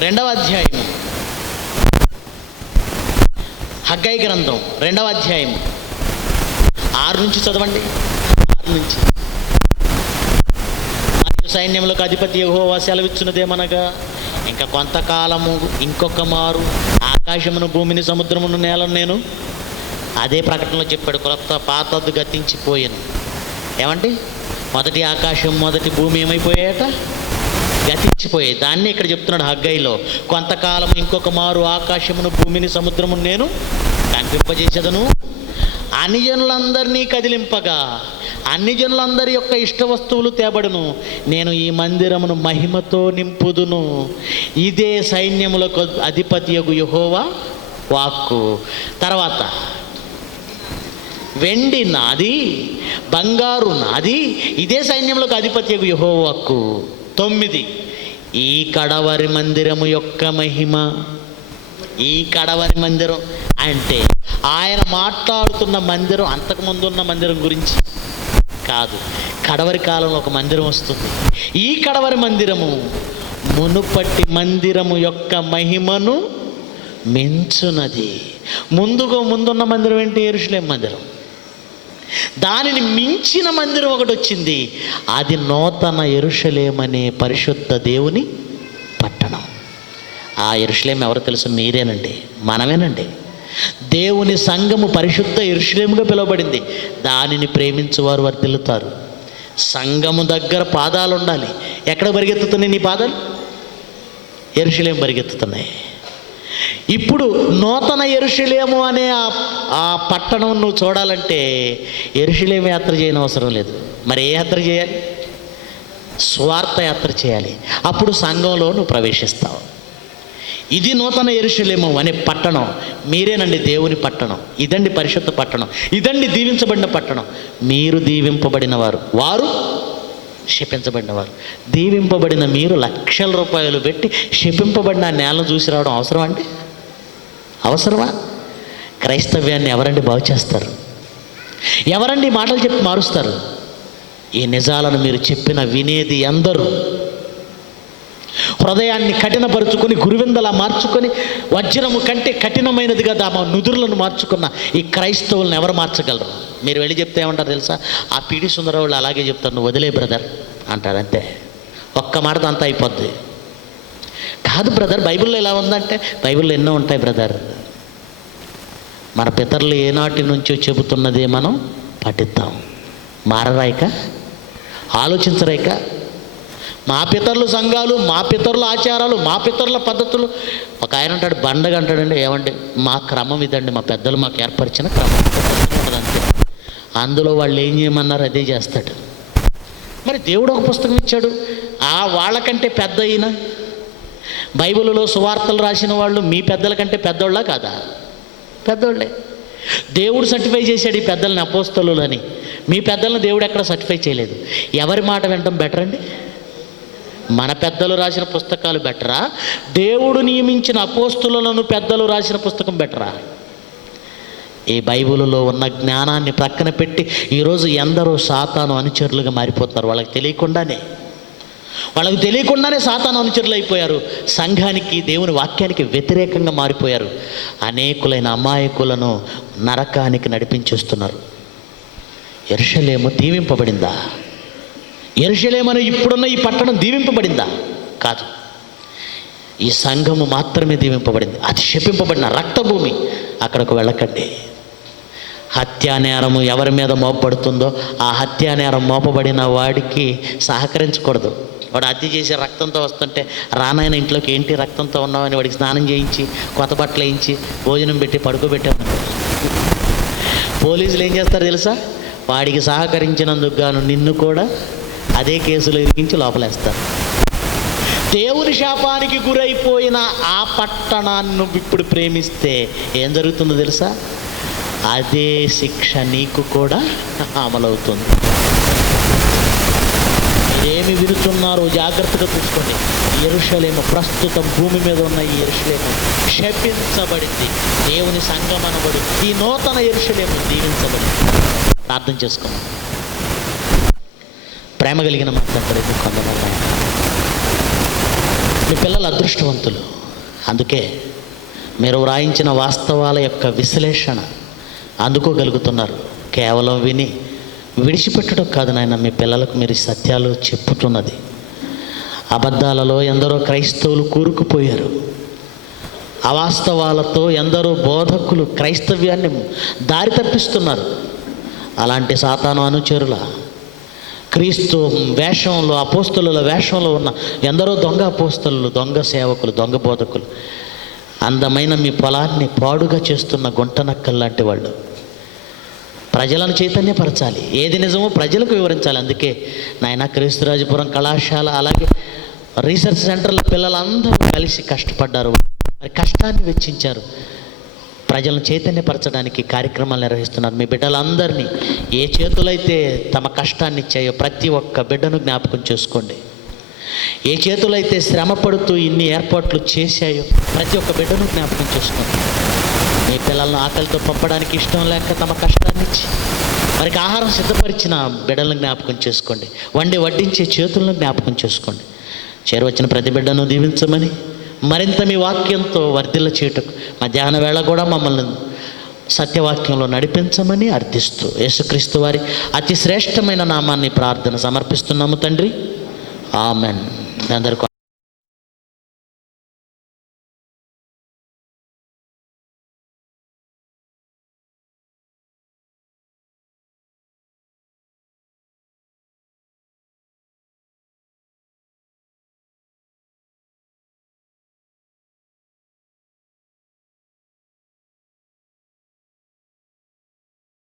2వ అధ్యాయము. హగ్గయి గ్రంథం 2వ అధ్యాయము 6 నుంచి చదవండి. 6 నుంచి. మరియు సైన్యములకు అధిపతి యెహోవా సెలవిచ్చున్నదేమనగా, ఇంకా కొంతకాలము ఇంకొక మారు ఆకాశమును భూమిని సముద్రమును నేలను నేను, అదే ప్రకటనలో చెప్పాడు. క్రొత్త పాతది గతించిపోయాను. ఏమండి? మొదటి ఆకాశం మొదటి భూమి ఏమైపోయాయట? గతించిపోయాయి. దాన్ని ఇక్కడ చెప్తున్నాడు హగ్గయిలో. కొంతకాలం ఇంకొక మారు ఆకాశమును భూమిని సముద్రమును నేను కనిపింపజేసేదను, అన్ని జనులందరినీ కదిలింపగా అన్ని జనులందరి యొక్క ఇష్ట వస్తువులు తేబడును, నేను ఈ మందిరమును మహిమతో నింపుదును. ఇదే సైన్యములకు అధిపతియగు యెహోవా వాక్కు. తర్వాత, వెండి నాది, బంగారు నాది, ఇదే సైన్యములకు అధిపతియగు యెహోవా వాక్కు. 9, ఈ కడవరి మందిరము యొక్క మహిమ. ఈ కడవరి మందిరం అంటే ఆయన మాట్లాడుతున్న మందిరం అంతకుముందు ఉన్న మందిరం గురించి కాదు. కడవరి కాలంలో ఒక మందిరం వస్తుంది. ఈ కడవరి మందిరము మునుపటి మందిరము యొక్క మహిమను మించునది. ముందున్న మందిరం ఏంటి? యెరూషలేము మందిరం. దానిని మించిన మందిరం ఒకటి వచ్చింది. అది నూతన యెరూషలేము అనే పరిశుద్ధ దేవుని పట్టణం. ఆ యెరూషలేము ఎవరు తెలుసు? మీరేనండి, మనమేనండి. దేవుని సంఘము పరిశుద్ధ యెరూషలేముగా పిలువబడింది. దానిని ప్రేమించువారు వర్ధిల్లుతారు. సంఘము దగ్గర పాదాలు ఉండాలి. ఎక్కడ పరిగెత్తుతున్నాయి నీ పాదాలు? యెరూషలేము పరిగెత్తుతున్నాయి. ఇప్పుడు నూతన యెరూషలేము అనే ఆ పట్టణం నువ్వు చూడాలంటే యెరూషలేము యాత్ర చేయని అవసరం లేదు. మరి ఏ యాత్ర చేయాలి? స్వార్థ యాత్ర చేయాలి. అప్పుడు సంఘంలో నువ్వు ప్రవేశిస్తావు. ఇది నూతన యెరూషలేము అనే పట్టణం. మీరేనండి దేవుని పట్టణం. ఇదండి పరిశుద్ధ పట్టణం. ఇదండి దీవించబడిన పట్టణం. మీరు దీవింపబడిన వారు, వారు శపించబడినవారు. దీవింపబడిన మీరు లక్షల రూపాయలు పెట్టి శపింపబడిన నేలను చూసి రావడం అవసరమా అండి? అవసరమా? క్రైస్తవ్యాన్ని ఎవరండి బాగు చేస్తారు? ఎవరండి మాటలు చెప్పి మారుస్తారు? ఈ నిజాలను మీరు చెప్పిన వినేది అందరూ హృదయాన్ని కఠినపరుచుకొని గురువిందలా మార్చుకొని వజ్రము కంటే కఠినమైనదిగా తమ నుదురులను మార్చుకున్న ఈ క్రైస్తవులను ఎవరు మార్చగలరు? మీరు వెళ్ళి చెప్తే ఏమంటారు తెలుసా? ఆ పీడి సుందరరావు అలాగే చెప్తారు, నువ్వు వదిలే బ్రదర్ అంటారు. అంతే, ఒక్క మాటతో అంతా అయిపోద్ది. కాదు బ్రదర్, బైబిల్లో ఎలా ఉందంటే బైబిల్లో ఎన్నో ఉంటాయి బ్రదర్. మన పితరులు ఏనాటి నుంచో చెబుతున్నదే మనం పఠిద్దాం. మారరాయిక, ఆలోచించరాయిక. మా పితరుల సంఘాలు, మా పితరుల ఆచారాలు, మా పితరుల పద్ధతులు. ఒక ఆయన అంటాడు, బండగా అంటాడండి, ఏమండి మా క్రమం ఇదండి, మా పెద్దలు మాకు ఏర్పరిచిన క్రమం అంతే. అందులో వాళ్ళు ఏం చేయమన్నారు అదే చేస్తాడు. మరి దేవుడు ఒక పుస్తకం ఇచ్చాడు, ఆ వాళ్ళకంటే పెద్ద అయిన బైబిల్లో సువార్తలు రాసిన వాళ్ళు మీ పెద్దల కంటే పెద్దోళ్ళ కాదా? పెద్దోళ్ళే. దేవుడు సర్టిఫై చేశాడు ఈ పెద్దల్ని అపోస్తలులని. మీ పెద్దలను దేవుడు ఎక్కడ సర్టిఫై చేయలేదు. ఎవరి మాట వినటం బెటర్ అండి? మన పెద్దలు రాసిన పుస్తకాలు బెటరా? దేవుడు నియమించిన అపోస్తులను పెద్దలు రాసిన పుస్తకం బెటరా? ఈ బైబిల్లో ఉన్న జ్ఞానాన్ని ప్రక్కన పెట్టి ఈరోజు ఎందరో సాతాను అనుచరులుగా మారిపోతున్నారు. వాళ్ళకి తెలియకుండానే సాతాను అనుచరులు అయిపోయారు. సంఘానికి, దేవుని వాక్యానికి వ్యతిరేకంగా మారిపోయారు. అనేకులైన అమాయకులను నరకానికి నడిపించేస్తున్నారు. యెరూషలేము దీవింపబడిందా? యెరూషలేము అనే ఇప్పుడున్న ఈ పట్టణం దీవింపబడిందా? కాదు. ఈ సంఘము మాత్రమే దీవింపబడింది. అది శపింపబడిన రక్తభూమి. అక్కడకు వెళ్ళకండి. హత్యానేరము ఎవరి మీద మోపబడుతుందో ఆ హత్యానేరం మోపబడిన వాడికి సహకరించకూడదు. వాడు హత్య చేసి రక్తంతో వస్తుంటే, రానాయన ఇంట్లోకి ఏంటి రక్తంతో ఉన్నామని వాడికి స్నానం చేయించి, కొత్త బట్టలు వేయించి, భోజనం పెట్టి పడుకోబెట్టామని పోలీసులు ఏం చేస్తారు తెలుసా? వాడికి సహకరించినందుకు గాను నిన్ను కూడా అదే కేసులో ఇరికించి లోపలేస్తారు. దేవుని శాపానికి గురైపోయిన ఆ పట్టణాన్ని ఇప్పుడు ప్రేమిస్తే ఏం జరుగుతుందో తెలుసా? అదే శిక్ష నీకు కూడా అమలవుతుంది. మీరేమి విరుచున్నారో జాగ్రత్తగా చూసుకోండి. యెరూషలేము, ప్రస్తుతం భూమి మీద ఉన్న ఈ యెరూషలేము శపించబడింది. దేవుని సంఘం అనబడి ఈ నూతన యెరూషలేము దీవించబడింది. ప్రార్థన చేసుకోండి. ప్రేమ కలిగిన మాట్లాడలేదు కొంతమంది. మీ పిల్లలు అదృష్టవంతులు. అందుకే మీరు వ్రాయించిన వాస్తవాల యొక్క విశ్లేషణ అందుకోగలుగుతున్నారు. కేవలం విని విడిచిపెట్టడం కాదు నాయన, మీ పిల్లలకు మీరు సత్యాలు చెప్పుతున్నది. అబద్ధాలలో ఎందరో క్రైస్తవులు కూరుకుపోయారు. అవాస్తవాలతో ఎందరో బోధకులు క్రైస్తవ్యాన్ని దారి తప్పిస్తున్నారు. అలాంటి సాతాను అనుచరుల, క్రీస్తు వేషంలో, అపోస్తలుల వేషంలో ఉన్న ఎందరో దొంగ అపోస్తలు, దొంగ సేవకులు, దొంగ బోధకులు, అందమైన మీ పొలాన్ని పాడుగా చేస్తున్న గుంటనక్కలు లాంటి వాళ్ళు. ప్రజలను చైతన్యపరచాలి. ఏది నిజమో ప్రజలకు వివరించాలి. అందుకే నాయన క్రీస్తురాజపురం కళాశాల, అలాగే రీసెర్చ్ సెంటర్ల పిల్లలందరూ కలిసి కష్టపడ్డారు. మరి కష్టాన్ని వెచ్చించారు. ప్రజలను చైతన్యపరచడానికి కార్యక్రమాలు నిర్వహిస్తున్నారు. మీ బిడ్డలందరినీ ఏ చేతులైతే తమ కష్టాన్ని ఇచ్చాయో ప్రతి ఒక్క బిడ్డను జ్ఞాపకం చేసుకోండి. ఏ చేతులు అయితే శ్రమ పడుతూ ఇన్ని ఏర్పాట్లు చేశాయో ప్రతి ఒక్క బిడ్డను జ్ఞాపకం చేసుకోండి. మీ పిల్లలను ఆకలితో పంపడానికి ఇష్టం లేక తమ కష్టాన్ని ఇచ్చి వారికి ఆహారం సిద్ధపరిచిన బిడ్డలను జ్ఞాపకం చేసుకోండి. వడ్డించే చేతులను జ్ఞాపకం చేసుకోండి. చేరవచ్చిన ప్రతి బిడ్డను దీవించమని, మరింత మీ వాక్యంతో వర్ధిల్ల చేయుటకు మధ్యాహ్న వేళ కూడా మమ్మల్ని సత్యవాక్యంలో నడిపించమని అర్థిస్తూ యేసుక్రీస్తు వారి అతి శ్రేష్టమైన నామాన్ని ప్రార్థన సమర్పిస్తున్నాము తండ్రి. ఆమెన్. అందరికీ